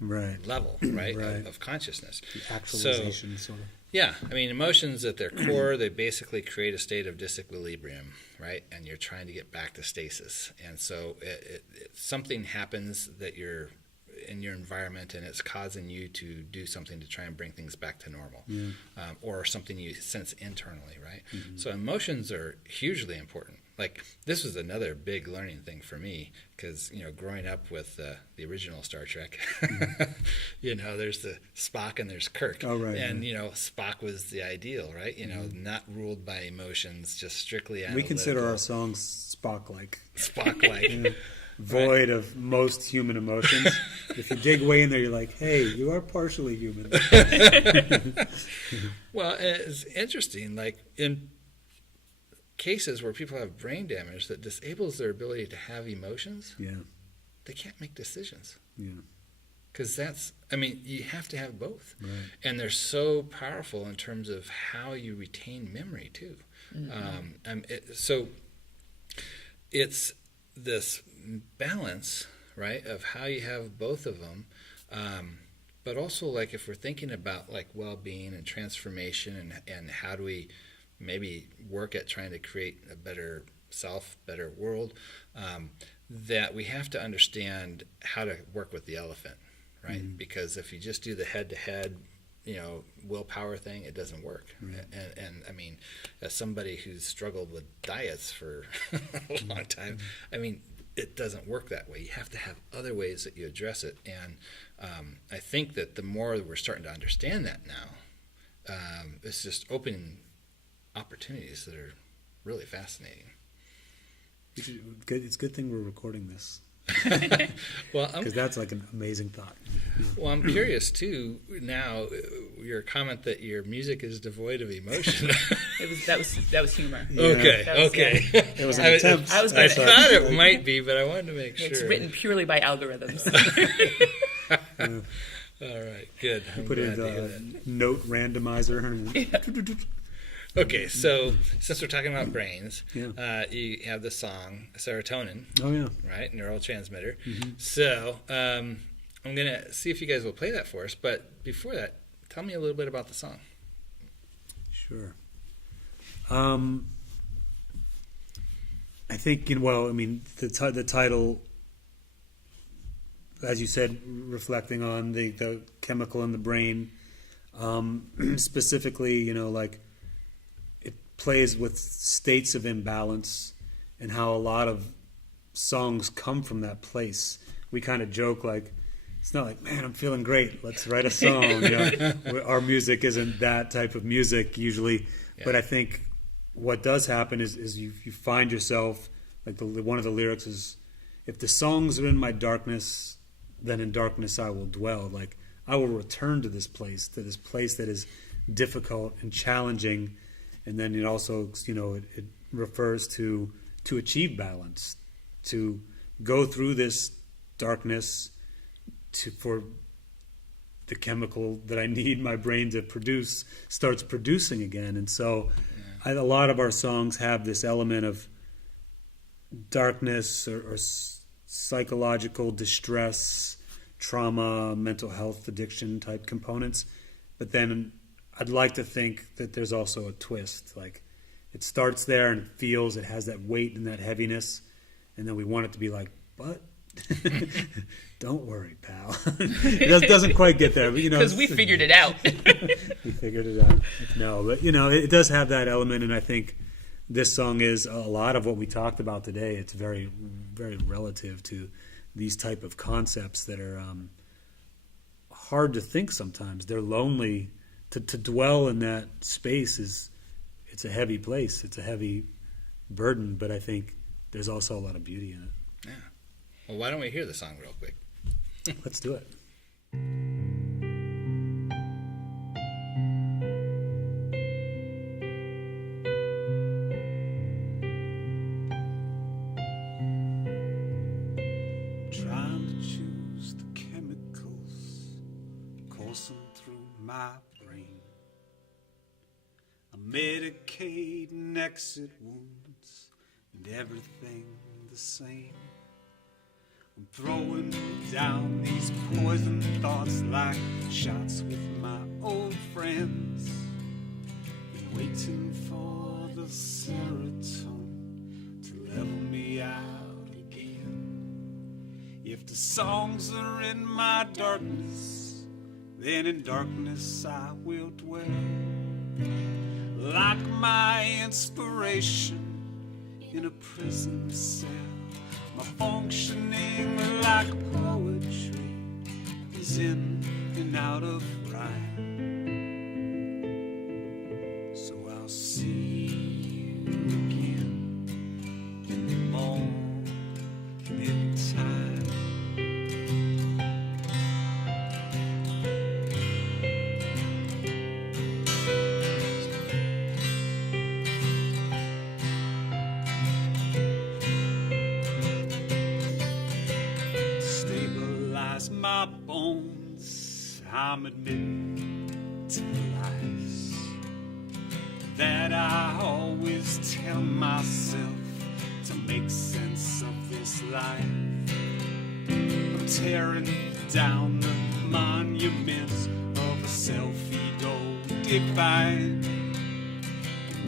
level, right. Of consciousness. The actualization, sort of. Yeah, I mean, emotions at their core, they basically create a state of disequilibrium, right? And you're trying to get back to stasis. And so something happens that you're in your environment and it's causing you to do something to try and bring things back to normal, or something you sense internally, right? So emotions are hugely important. Like, this was another big learning thing for me because, growing up with the original Star Trek, there's the Spock and there's Kirk. Oh, right. And, Spock was the ideal, right? Not ruled by emotions, just strictly analytical. We consider our songs Spock-like. Spock-like. Void of most human emotions. If you dig way in there, you're like, hey, you are partially human. Well, it's interesting, like, in cases where people have brain damage that disables their ability to have emotions, they can't make decisions. Because you have to have both. Right. And they're so powerful in terms of how you retain memory, too. So it's this balance, right, of how you have both of them, but also, like, if we're thinking about, like, well-being and transformation and how do we maybe work at trying to create a better self, better world, that we have to understand how to work with the elephant, right? Because if you just do the head-to-head, willpower thing, it doesn't work. And I mean, as somebody who's struggled with diets for a long time, it doesn't work that way. You have to have other ways that you address it. And I think that the more we're starting to understand that now, it's just opening opportunities that are really fascinating. It's a good thing we're recording this. Well, because that's like an amazing thought. Well, I'm curious too. Now, your comment that your music is devoid of emotion. that was humor. Yeah. Okay. It was an attempt. I thought it might be, but I wanted to make sure. It's written purely by algorithms. All right, good. You put in the note randomizer. Okay, so since we're talking about brains, Yeah. you have the song Serotonin, Oh yeah. right? Neurotransmitter. Mm-hmm. So I'm going to see if you guys will play that for us. But before that, tell me a little bit about the song. Sure. I think, the title, as you said, reflecting on the chemical in the brain, specifically, like it plays with states of imbalance and how a lot of songs come from that place. We kind of joke like, it's not like, man, I'm feeling great, let's write a song. Our music isn't that type of music usually, but I think what does happen is you find yourself, like one of the lyrics is, if the songs are in my darkness, then in darkness I will dwell. Like, I will return to this place that is difficult and challenging. And then it also, it refers to achieve balance, to go through this darkness for the chemical that I need my brain to produce starts producing again. And so a lot of our songs have this element of darkness or psychological distress, trauma, mental health, addiction type components. But then I'd like to think that there's also a twist. Like, it starts there and it has that weight and that heaviness. And then we want it to be like, but don't worry, pal. It doesn't quite get there, but because we figured it out. We figured it out. No, but it does have that element, and I think this song is a lot of what we talked about today. It's very, very relative to these type of concepts that are hard to think sometimes. They're lonely. To dwell in that space it's a heavy place. It's a heavy burden, but I think there's also a lot of beauty in it. Yeah. Well, why don't we hear the song real quick? Let's do it. Trying to choose the chemicals coursing through my brain. I'm medicating exit wounds and everything the same. I'm throwing down these poison thoughts like shots with my old friends. Been waiting for the serotonin to level me out again. If the songs are in my darkness, then in darkness I will dwell. Like my inspiration in a prison cell. My functioning like poetry is in and out of rhyme. So I'll see you again in the morning time. My bones, I'm admitting to lies that I always tell myself to make sense of this life. I'm tearing down the monuments of a self-ego divine,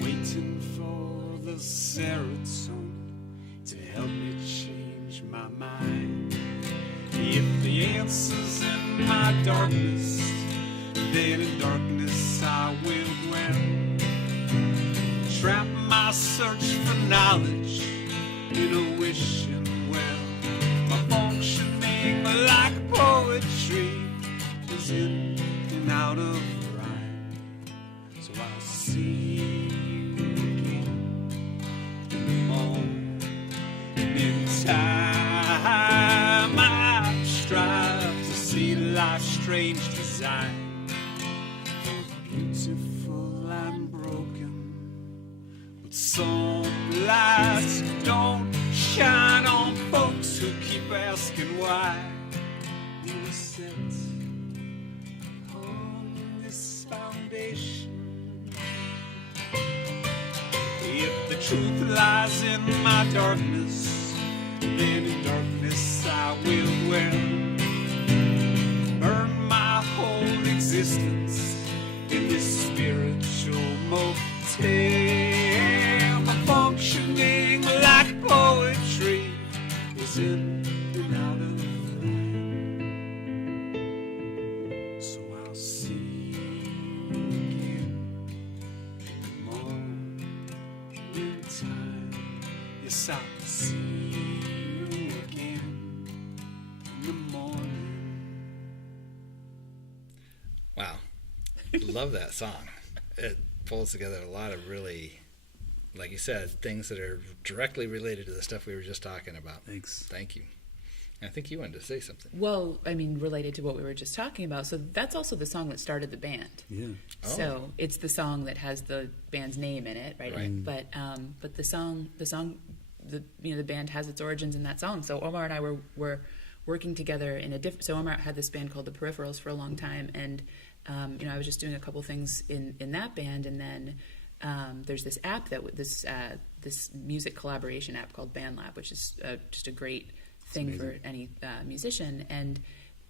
waiting for the serotonin to help me change my mind. If the answer's in my darkness, then in darkness I will dwell. Trap my search for knowledge in a wishing well. My functioning like poetry is in and out of rhyme. So I'll see you again in the morning in time. Strive to see life's strange design, beautiful and broken, but some lights don't shine on folks who keep asking why. We were set on this foundation. Truth lies in my darkness, then in darkness I will dwell. Burn my whole existence in this spiritual motel. My functioning like poetry is in and out of line. So I'll see you again in the morning time. Yes, I'll see you again in the morning. Wow. Love that song. It pulls together a lot of really, like you said, things that are directly related to the stuff we were just talking about. Thanks. Thank you. And I think you wanted to say something. Well, I mean, related to what we were just talking about. So that's also the song that started the band. Yeah. Oh. So it's the song that has the band's name in it, right? Right. But the band has its origins in that song. So Omar and I were working together in a different. So Omar had this band called the Peripherals for a long time, and I was just doing a couple things in that band, and then there's this app this music collaboration app called BandLab, which is just a great thing for any musician, and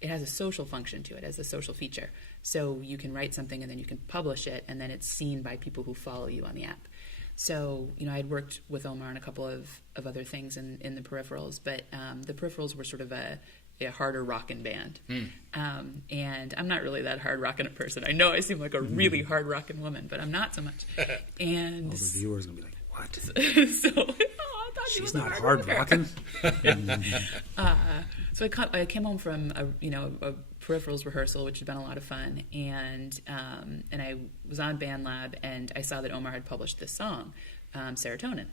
it has a social function to it, as a social feature. So you can write something and then you can publish it, and then it's seen by people who follow you on the app. So, I had worked with Omar on a couple of other things in the Peripherals, but the Peripherals were sort of a harder rockin' band. And I'm not really that hard rockin' a person. I know I seem like a really hard rockin' woman, but I'm not so much. And All the viewers are going to be like, what? so, I thought she She's was not a hard rocker. rocking? So I came home from a Peripherals rehearsal, which had been a lot of fun, and I was on BandLab, and I saw that Omar had published this song, Serotonin,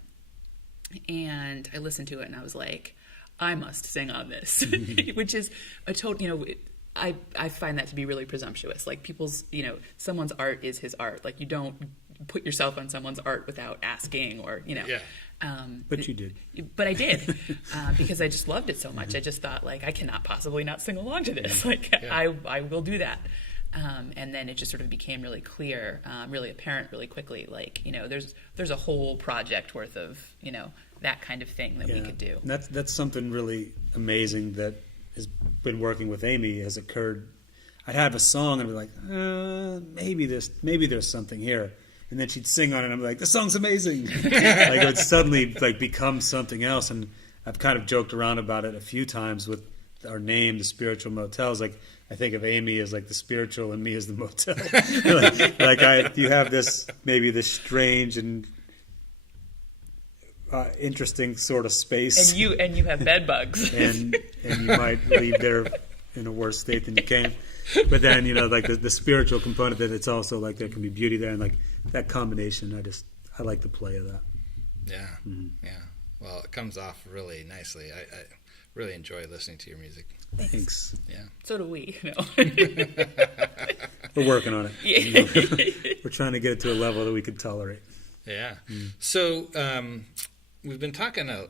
and I listened to it, and I was like, I must sing on this, which is a total, I find that to be really presumptuous. Like people's, someone's art is his art. Like you don't put yourself on someone's art without asking, or Yeah. But you did. But I did, because I just loved it so much. I just thought, like, I cannot possibly not sing along to this. Like, Yeah. I will do that. And then it just sort of became really clear, really apparent really quickly. Like, there's a whole project worth of, that kind of thing that we could do. That's something really amazing that has been working with Amy has occurred. I'd have a song and I'd be like, maybe there's something here. And then she'd sing on it, and I'm like, "This song's amazing!" Like it would suddenly become something else. And I've kind of joked around about it a few times with our name, the Spiritual Motels. Like I think of Amy as like the spiritual, and me as the motel. You have this strange and interesting sort of space, And you have bed bugs. and you might leave there in a worse state than you came. But then like the spiritual component, that it's also like there can be beauty there, and like that combination, I like the play of that. Yeah. Yeah. Well, it comes off really nicely. I really enjoy listening to your music. Thanks. Yeah. So do we. We're working on it. Yeah. We're trying to get it to a level that we can tolerate. Yeah. So we've been talking a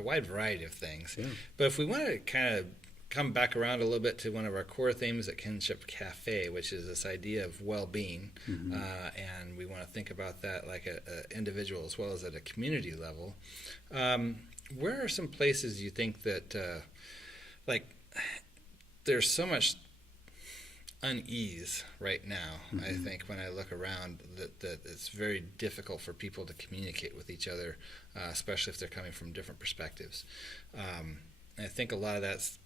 wide variety of things. Yeah. But if we want to kind of come back around a little bit to one of our core themes at Kinship Cafe, which is this idea of well-being, and we want to think about that like an individual as well as at a community level. Where are some places you think that, there's so much unease right now, I think, when I look around, that it's very difficult for people to communicate with each other, especially if they're coming from different perspectives. And I think a lot of that's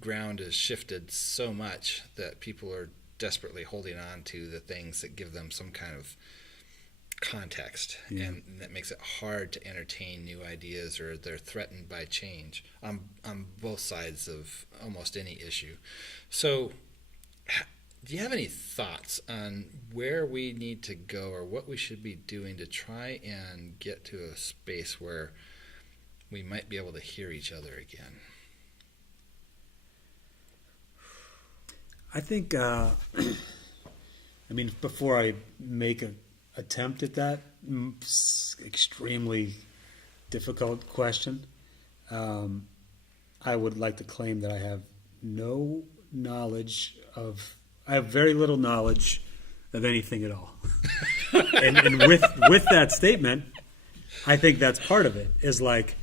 ground has shifted so much that people are desperately holding on to the things that give them some kind of context, and that makes it hard to entertain new ideas, or they're threatened by change on both sides of almost any issue. So do you have any thoughts on where we need to go, or what we should be doing to try and get to a space where we might be able to hear each other again? I think, before I make an attempt at that extremely difficult question, I would like to claim that I have very little knowledge of anything at all. and with that statement, I think that's part of it. Is like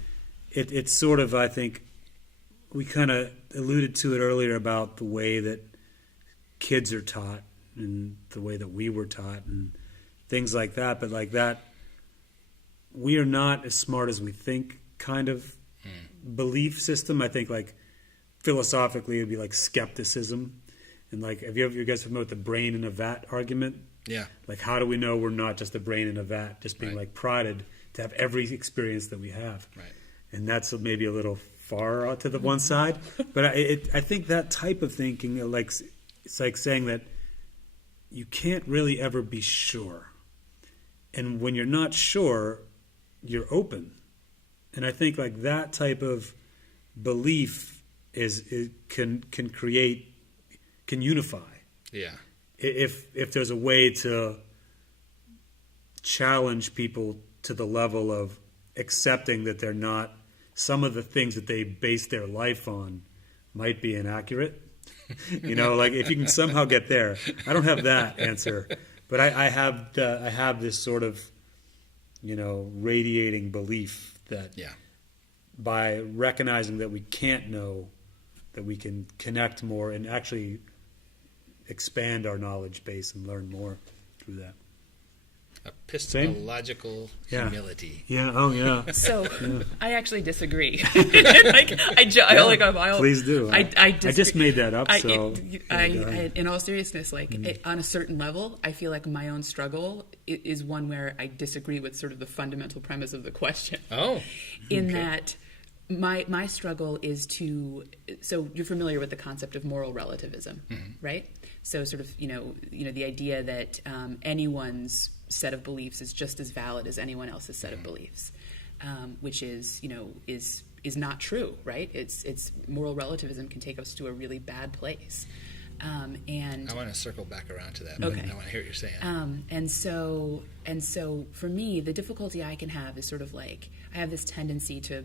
it's sort of, I think we kind of alluded to it earlier about the way that kids are taught and the way that we were taught and things like that. But like that, we are not as smart as we think kind of belief system. I think like philosophically it would be like skepticism. And like, have you guys familiar with the brain in a vat argument? Yeah. Like, how do we know we're not just a brain in a vat, just being like prodded to have every experience that we have? Right. And that's maybe a little far out to the one side. But I think that type of thinking, like, it's like saying that you can't really ever be sure. And when you're not sure, you're open. And I think like that type of belief can unify. Yeah. If there's a way to challenge people to the level of accepting that they're not, some of the things that they base their life on might be inaccurate. Like if you can somehow get there. I don't have that answer, but I have this sort of, radiating belief that by recognizing that we can't know, that we can connect more and actually expand our knowledge base and learn more through that. Epistemological humility. Yeah. Oh, yeah. So I actually disagree. Please do. I just made that up. In all seriousness, on a certain level, I feel like my own struggle is one where I disagree with sort of the fundamental premise of the question. Oh, in that my struggle is to. So you're familiar with the concept of moral relativism, right? So sort of the idea that anyone's set of beliefs is just as valid as anyone else's set of beliefs, which is not true, right? It's moral relativism can take us to a really bad place, and I want to circle back around to that. Okay. I want to hear what you're saying. And so for me, the difficulty I can have is sort of like I have this tendency to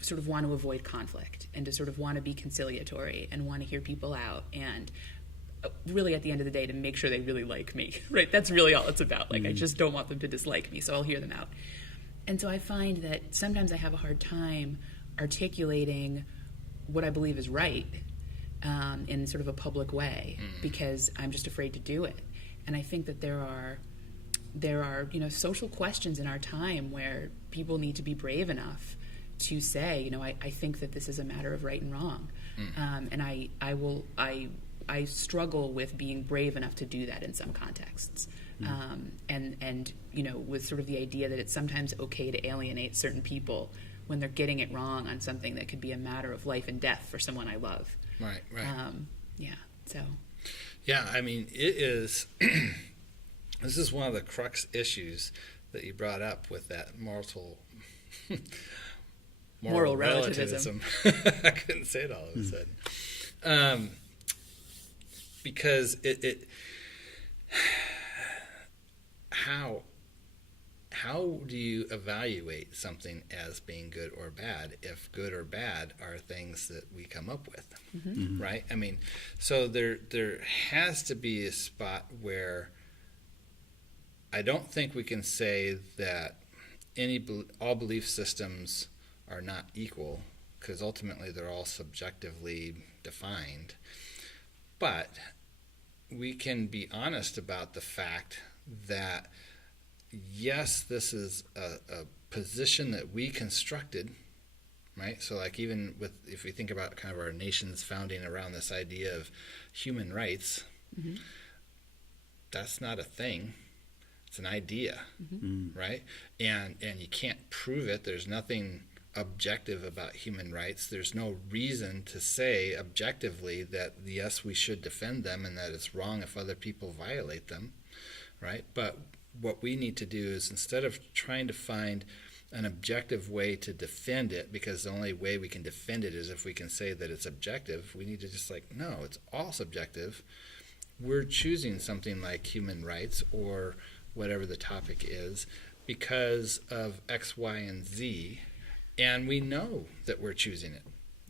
sort of want to avoid conflict and to sort of want to be conciliatory and want to hear people out and really at the end of the day to make sure they really like me, right? That's really all it's about. Like I just don't want them to dislike me, so I'll hear them out. And so I find that sometimes I have a hard time articulating what I believe is right in sort of a public way because I'm just afraid to do it. And I think that there are social questions in our time where people need to be brave enough to say, I think that this is a matter of right and wrong. And I struggle with being brave enough to do that in some contexts. And with sort of the idea that it's sometimes okay to alienate certain people when they're getting it wrong on something that could be a matter of life and death for someone I love. Right. Yeah, I mean, it is, this is one of the crux issues that you brought up with that moral relativism. I couldn't say it all of a sudden. Because how do you evaluate something as being good or bad if good or bad are things that we come up with, right? I mean, so there has to be a spot where I don't think we can say that all belief systems are not equal, because ultimately they're all subjectively defined. But we can be honest about the fact that, yes, this is a position that we constructed, right? So like even if we think about kind of our nation's founding around this idea of human rights, that's not a thing. It's an idea, right? And you can't prove it. There's nothing objective about human rights. There's no reason to say objectively that yes, we should defend them and that it's wrong if other people violate them, right? But what we need to do is, instead of trying to find an objective way to defend it, because the only way we can defend it is if we can say that it's objective, we need to just no, it's all subjective. We're choosing something like human rights or whatever the topic is because of X, Y, and Z. And we know that we're choosing it.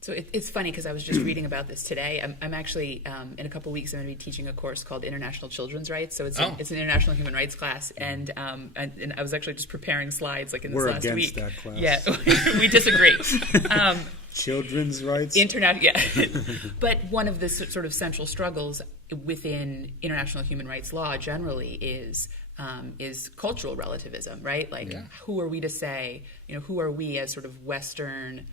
So it's funny because I was just reading about this today. I'm actually in a couple weeks I'm going to be teaching a course called International Children's Rights. So it's an international human rights class, and I was actually just preparing slides like in this last week. We're against that class. Yeah, we disagree. Children's rights. Yeah. But one of the sort of central struggles within international human rights law generally is cultural relativism, right? Like, who are we to say? Who are we as sort of Western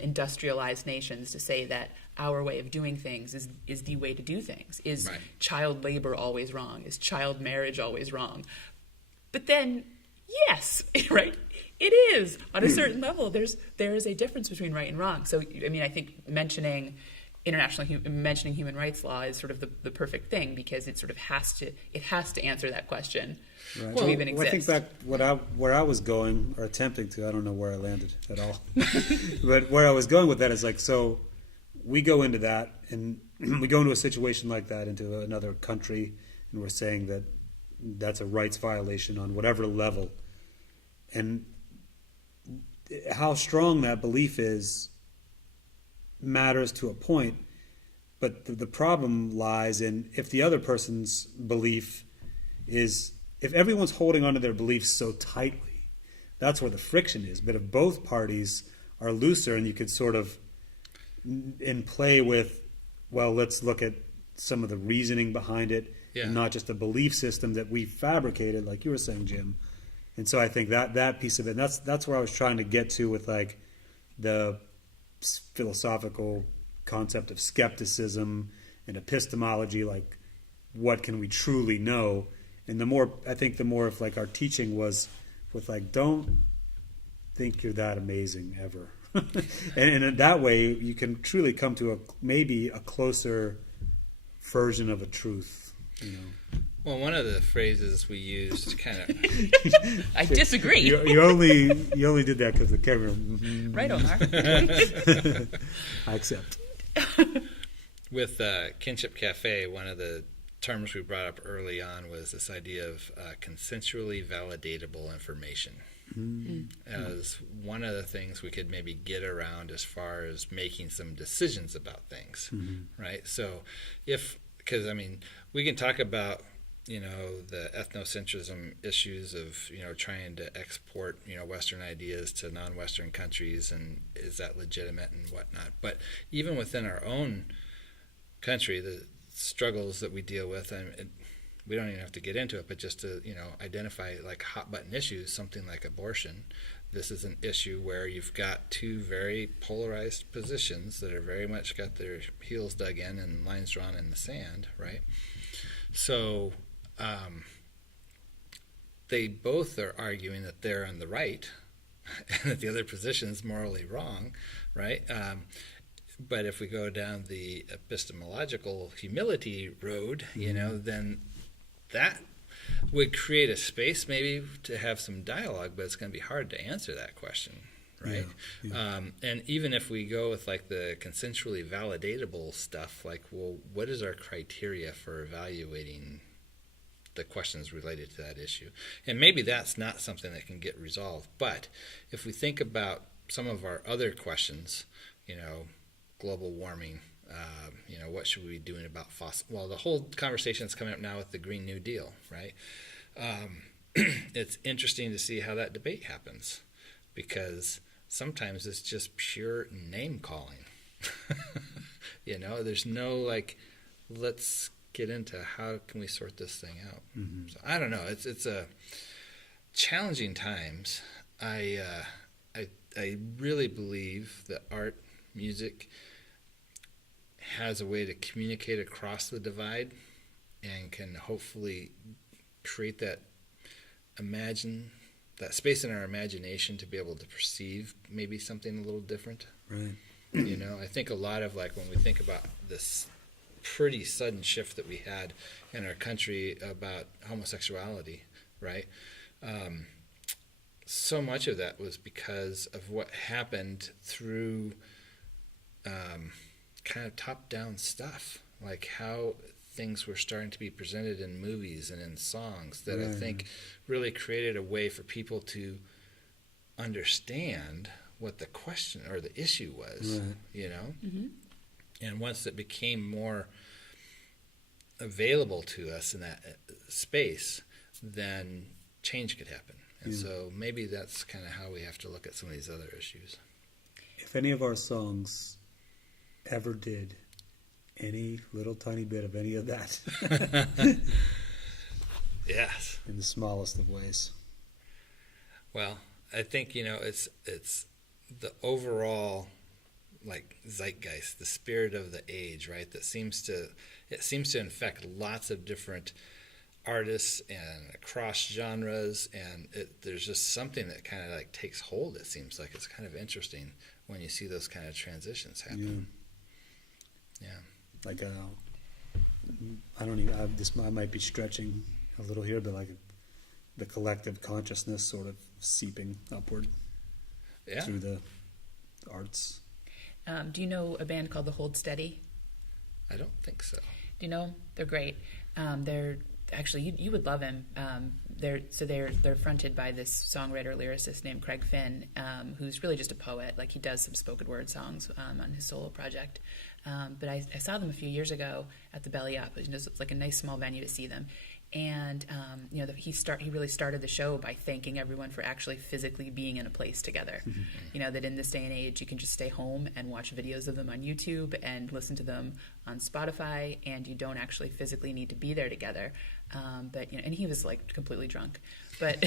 industrialized nations to say that our way of doing things is the way to do things? Is child labor always wrong? Is child marriage always wrong? But then, yes, right, it is. On a certain level, there is a difference between right and wrong. So, I mean, I think mentioning human rights law is sort of the perfect thing, because it sort of has to answer that question to even exist. I think back where I was going, or attempting to, I don't know where I landed at all, but where I was going with that is like, so we go into that, and we go into a situation like that, into another country, and we're saying that that's a rights violation on whatever level, and how strong that belief is matters to a point, but the problem lies in if the other person's belief is, if everyone's holding onto their beliefs so tightly, that's where the friction is. But if both parties are looser, and you could sort of in play with, well, let's look at some of the reasoning behind it, and not just a belief system that we fabricated, like you were saying, Jim. And so I think that piece of it, and that's where I was trying to get to with like the philosophical concept of skepticism and epistemology, like what can we truly know? And the more if like our teaching was with like, don't think you're that amazing ever. and in that way you can truly come to maybe a closer version of a truth, Well, one of the phrases we used kind of... I disagree. You only did that because the camera... Right, Omar. I accept. With Kinship Cafe, one of the terms we brought up early on was this idea of consensually validatable information. As one of the things we could maybe get around as far as making some decisions about things, right? So because, I mean, we can talk about the ethnocentrism issues of, trying to export, Western ideas to non-Western countries, and is that legitimate and whatnot. But even within our own country, the struggles that we deal with, and we don't even have to get into it, but just to, identify like hot button issues, something like abortion. This is an issue where you've got two very polarized positions that are very much got their heels dug in and lines drawn in the sand, right? So they both are arguing that they're on the right and that the other position is morally wrong, right? But if we go down the epistemological humility road, then that would create a space maybe to have some dialogue, but it's going to be hard to answer that question, right? And even if we go with like the consensually validatable stuff, like, well, what is our criteria for evaluating the questions related to that issue? And maybe that's not something that can get resolved. But if we think about some of our other questions, global warming, what should we be doing about fossil? Well, the whole conversation is coming up now with the Green New Deal, right? It's interesting to see how that debate happens, because sometimes it's just pure name calling. There's no like, let's get into how can we sort this thing out. So I don't know. It's a challenging times. I really believe that art, music has a way to communicate across the divide, and can hopefully create that space in our imagination to be able to perceive maybe something a little different. Right. I think a lot of like when we think about this pretty sudden shift that we had in our country about homosexuality, right? So much of that was because of what happened through kind of top-down stuff, like how things were starting to be presented in movies and in songs that I think really created a way for people to understand what the question or the issue was, Right. you know? And once it became more available to us in that space, then change could happen. And so maybe that's kind of how we have to look at some of these other issues. If any of our songs ever did any little tiny bit of any of that, Yes. in the smallest of ways. Well, I think, you know, it's the overall like zeitgeist, the spirit of the age, right? That seems to infect lots of different artists and across genres, and there's just something that kind of like takes hold. It seems like it's kind of interesting when you see those kind of transitions happen. Yeah. Like I don't even. I might be stretching a little here, but like the collective consciousness sort of seeping upward through the arts. Do you know a band called The Hold Steady? I don't think so. Do you know 'em? They're great. They're actually you would love him. They're fronted by this songwriter lyricist named Craig Finn, who's really just a poet. Like he does some spoken word songs on his solo project. But I saw them a few years ago at the Belly Up. It's like a nice small venue to see them. And you know, he really started the show by thanking everyone for actually physically being in a place together. You know, that in this day and age, you can just stay home and watch videos of them on YouTube and listen to them on Spotify, and you don't actually physically need to be there together. But you know, and he was like completely drunk, but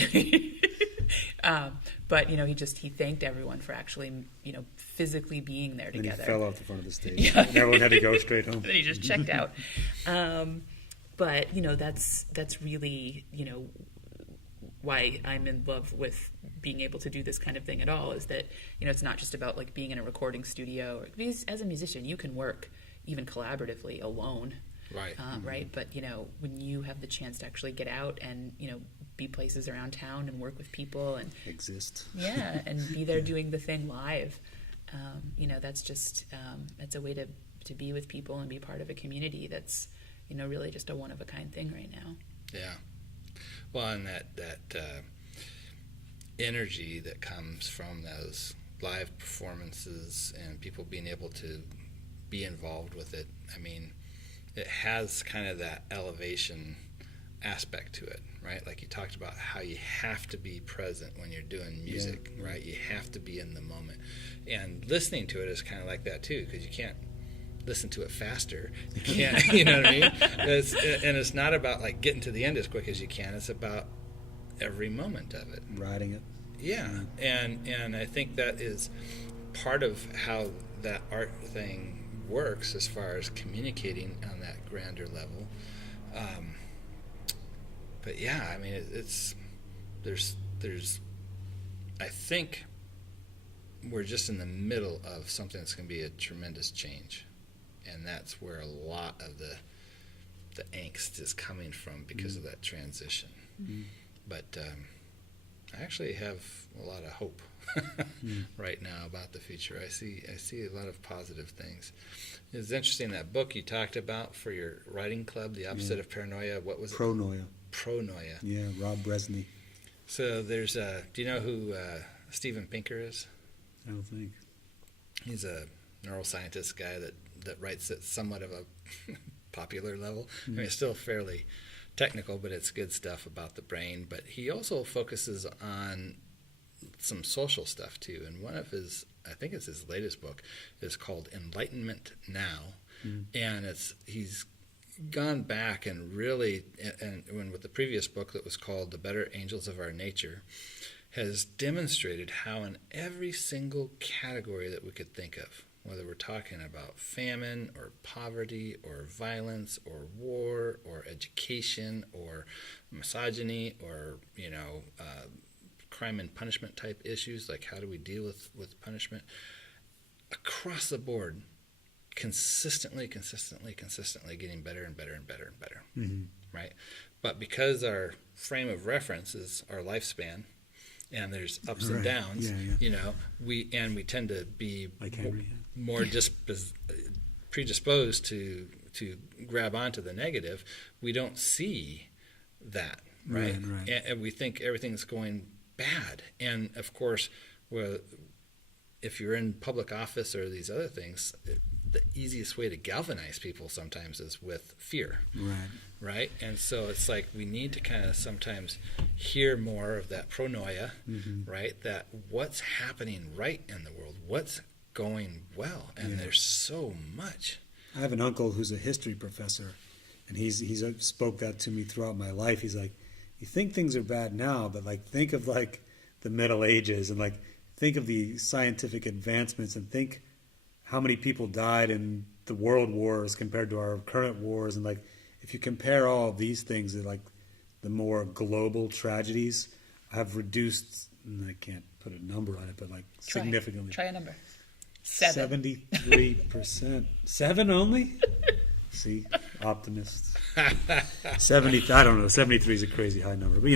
but you know, he thanked everyone for actually, you know, physically being there And together. he fell off the front of the stage. Yeah. And everyone had to go straight home. And he just checked out. But you know, that's really, you know, why I'm in love with being able to do this kind of thing at all, is that, you know, it's not just about like being in a recording studio, because as a musician you can work even collaboratively alone, Right. right? But you know, when you have the chance to actually get out and, you know, be places around town and work with people and Exist. yeah, and be there doing the thing live, you know, that's just it's a way to be with people and be part of a community that's, you know, really just a one-of-a-kind thing right now. Yeah. Well, and that energy that comes from those live performances and people being able to be involved with it, I mean, it has kind of that elevation aspect to it, right? Like you talked about how you have to be present when you're doing music, right? You have to be in the moment. And listening to it is kind of like that too, because you can't listen to it faster. You can't, you know what I mean? And it's not about like getting to the end as quick as you can. It's about every moment of it. Riding it. Yeah, and I think that is part of how that art thing works as far as communicating on that grander level. But yeah, I mean, there's I think we're just in the middle of something that's going to be a tremendous change. And that's where a lot of the angst is coming from because of that transition. But I actually have a lot of hope right now about the future. I see a lot of positive things. It's interesting, that book you talked about for your writing club, The Opposite of Paranoia. What was it? Pronoia. Pronoia. Yeah, Rob Bresney. So there's do you know who Steven Pinker is? I don't think. He's a neuroscientist guy that writes at somewhat of a popular level. I mean, it's still fairly technical, but it's good stuff about the brain. But he also focuses on some social stuff too. And one of his, I think it's his latest book, is called Enlightenment Now. And he's gone back and really, and with the previous book that was called The Better Angels of Our Nature, has demonstrated how in every single category that we could think of, whether we're talking about famine or poverty or violence or war or education or misogyny or, you know, crime and punishment type issues, like how do we deal with punishment, across the board, consistently getting better and better and better and better, right? But because our frame of reference is our lifespan, and there's ups and downs, you know, we tend to be more predisposed to grab onto the negative. We don't see that, right? And we think everything's going bad. And of course, if you're in public office or these other things, the easiest way to galvanize people sometimes is with fear. Right? And so it's like we need to kind of sometimes hear more of that pronoia, right? That what's happening right in the world, what's going well, and there's so much. I have an uncle who's a history professor, and he's spoke that to me throughout my life. He's like, you think things are bad now, but like think of like the Middle Ages, and like think of the scientific advancements, and think how many people died in the world wars compared to our current wars, and like if you compare all of these things, like the more global tragedies have reduced, and I can't put a number on it, but like significantly. Try a number. 73%. 7 only? See, optimists. 70. I don't know. 73 is a crazy high number, but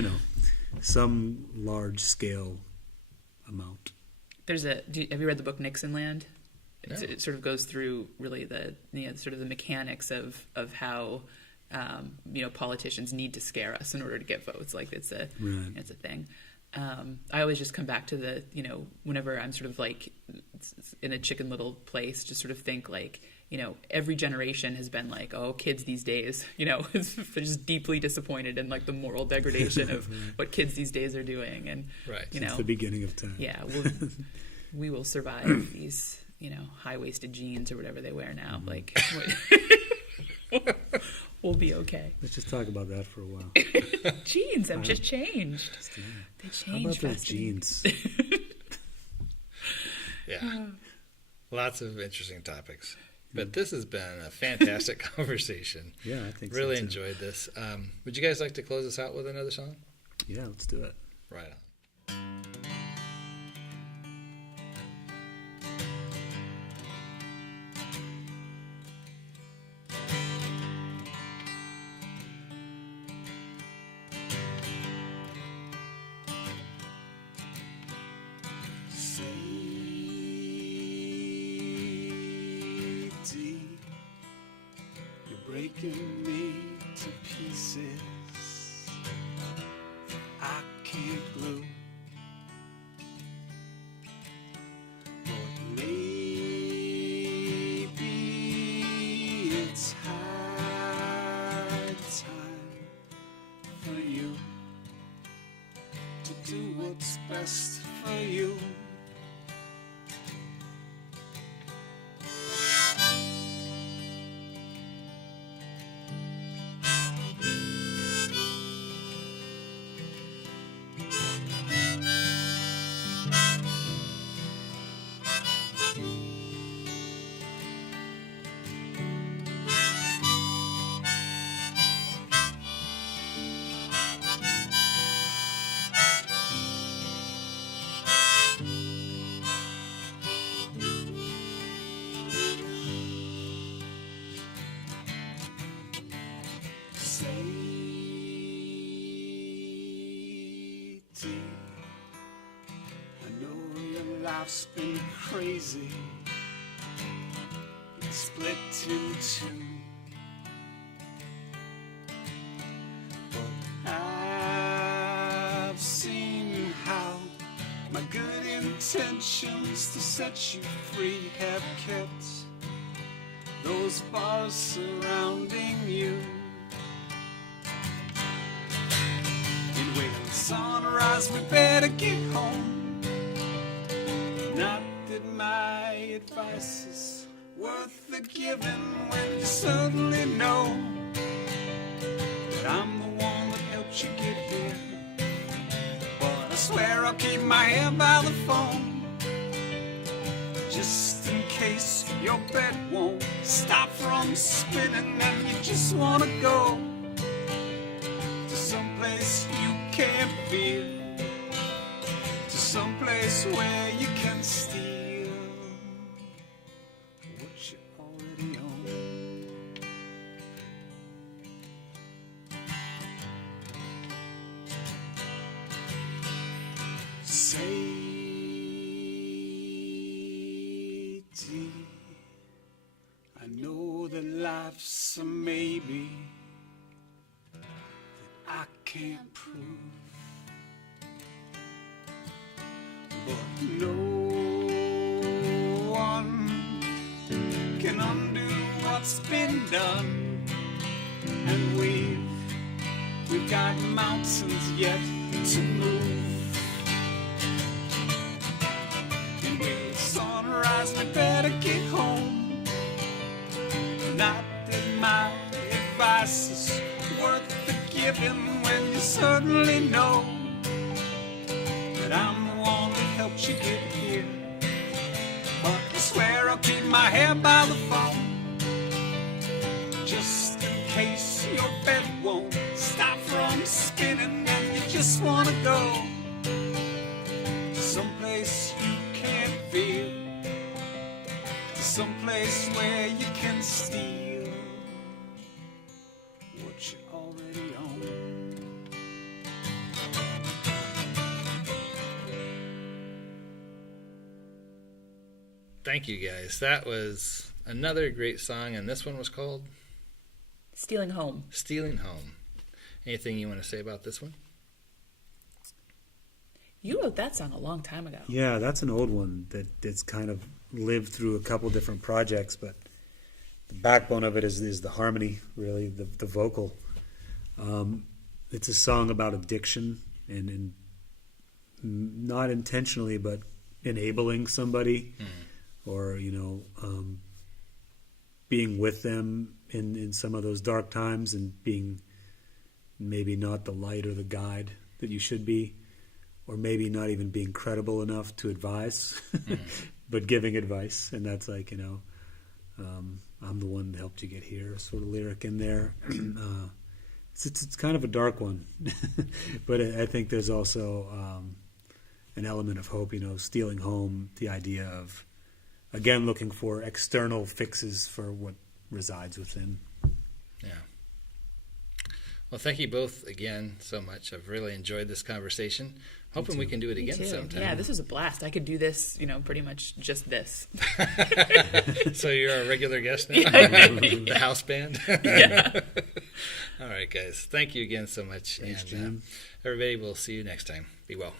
some large scale amount. Have you read the book Nixonland? No. It sort of goes through really the sort of the mechanics of how politicians need to scare us in order to get votes. Like it's a thing. I always just come back to the whenever I'm sort of like in a Chicken Little place, just sort of think like every generation has been like, oh, kids these days, they're just deeply disappointed in like the moral degradation of what kids these days are doing, and It's the beginning of time. Yeah, we will survive these high-waisted jeans or whatever they wear now. Like, we'll be okay. Let's just talk about that for a while. Jeans have just changed. They changed. How about those jeans? Yeah. Lots of interesting topics. But this has been a fantastic conversation. Yeah, I think really so too. enjoyed this. Would you guys like to close us out with another song? Yeah, let's do it. Right on. Breaking me to pieces, I can't glue. But maybe it's high time for you to do what's best for you. Life's been crazy, it's split in two. But I've seen how my good intentions to set you free have kept those bars surrounding you. In waiting sunrise, we better get home. Not that my advice is worth the giving when you suddenly know that I'm the one that helped you get here. But I swear I'll keep my head by the phone, just in case your bed won't stop from spinning and you just wanna go to someplace you can't feel, to someplace where you can steal what you already own. Sadie, I know that life's a maybe that I can't prove, but no it's been done. And we've got mountains yet to move. And with sunrise, we better get home. Not that my advice is worth the giving when you certainly know that I'm the one that helped you get here. But I swear I'll keep my hair by the phone, just in case your bed won't stop from spinning and you just want to go to someplace you can't feel, to someplace where you can steal what you already own. Thank you, guys. That was another great song, and this one was called Stealing Home. Stealing Home. Anything you want to say about this one? You wrote that song a long time ago. Yeah, that's an old one that's kind of lived through a couple different projects, but the backbone of it is the harmony, really, the vocal. It's a song about addiction and not intentionally, but enabling somebody or, being with them in some of those dark times and being maybe not the light or the guide that you should be, or maybe not even being credible enough to advise, but giving advice. And that's like, I'm the one that helped you get here sort of lyric in there. It's kind of a dark one, but I think there's also an element of hope, stealing home, the idea of, again, looking for external fixes for what resides within. Yeah. Well, thank you both again so much. I've really enjoyed this conversation. Hoping we can do it Me again too. sometime. Yeah, this was a blast. I could do this, pretty much just this. So you're a regular guest now? The house band? Yeah. All right, guys. Thank you again so much. Thanks, and Jim. Everybody, we'll see you next time. Be well.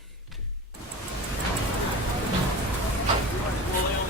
Well,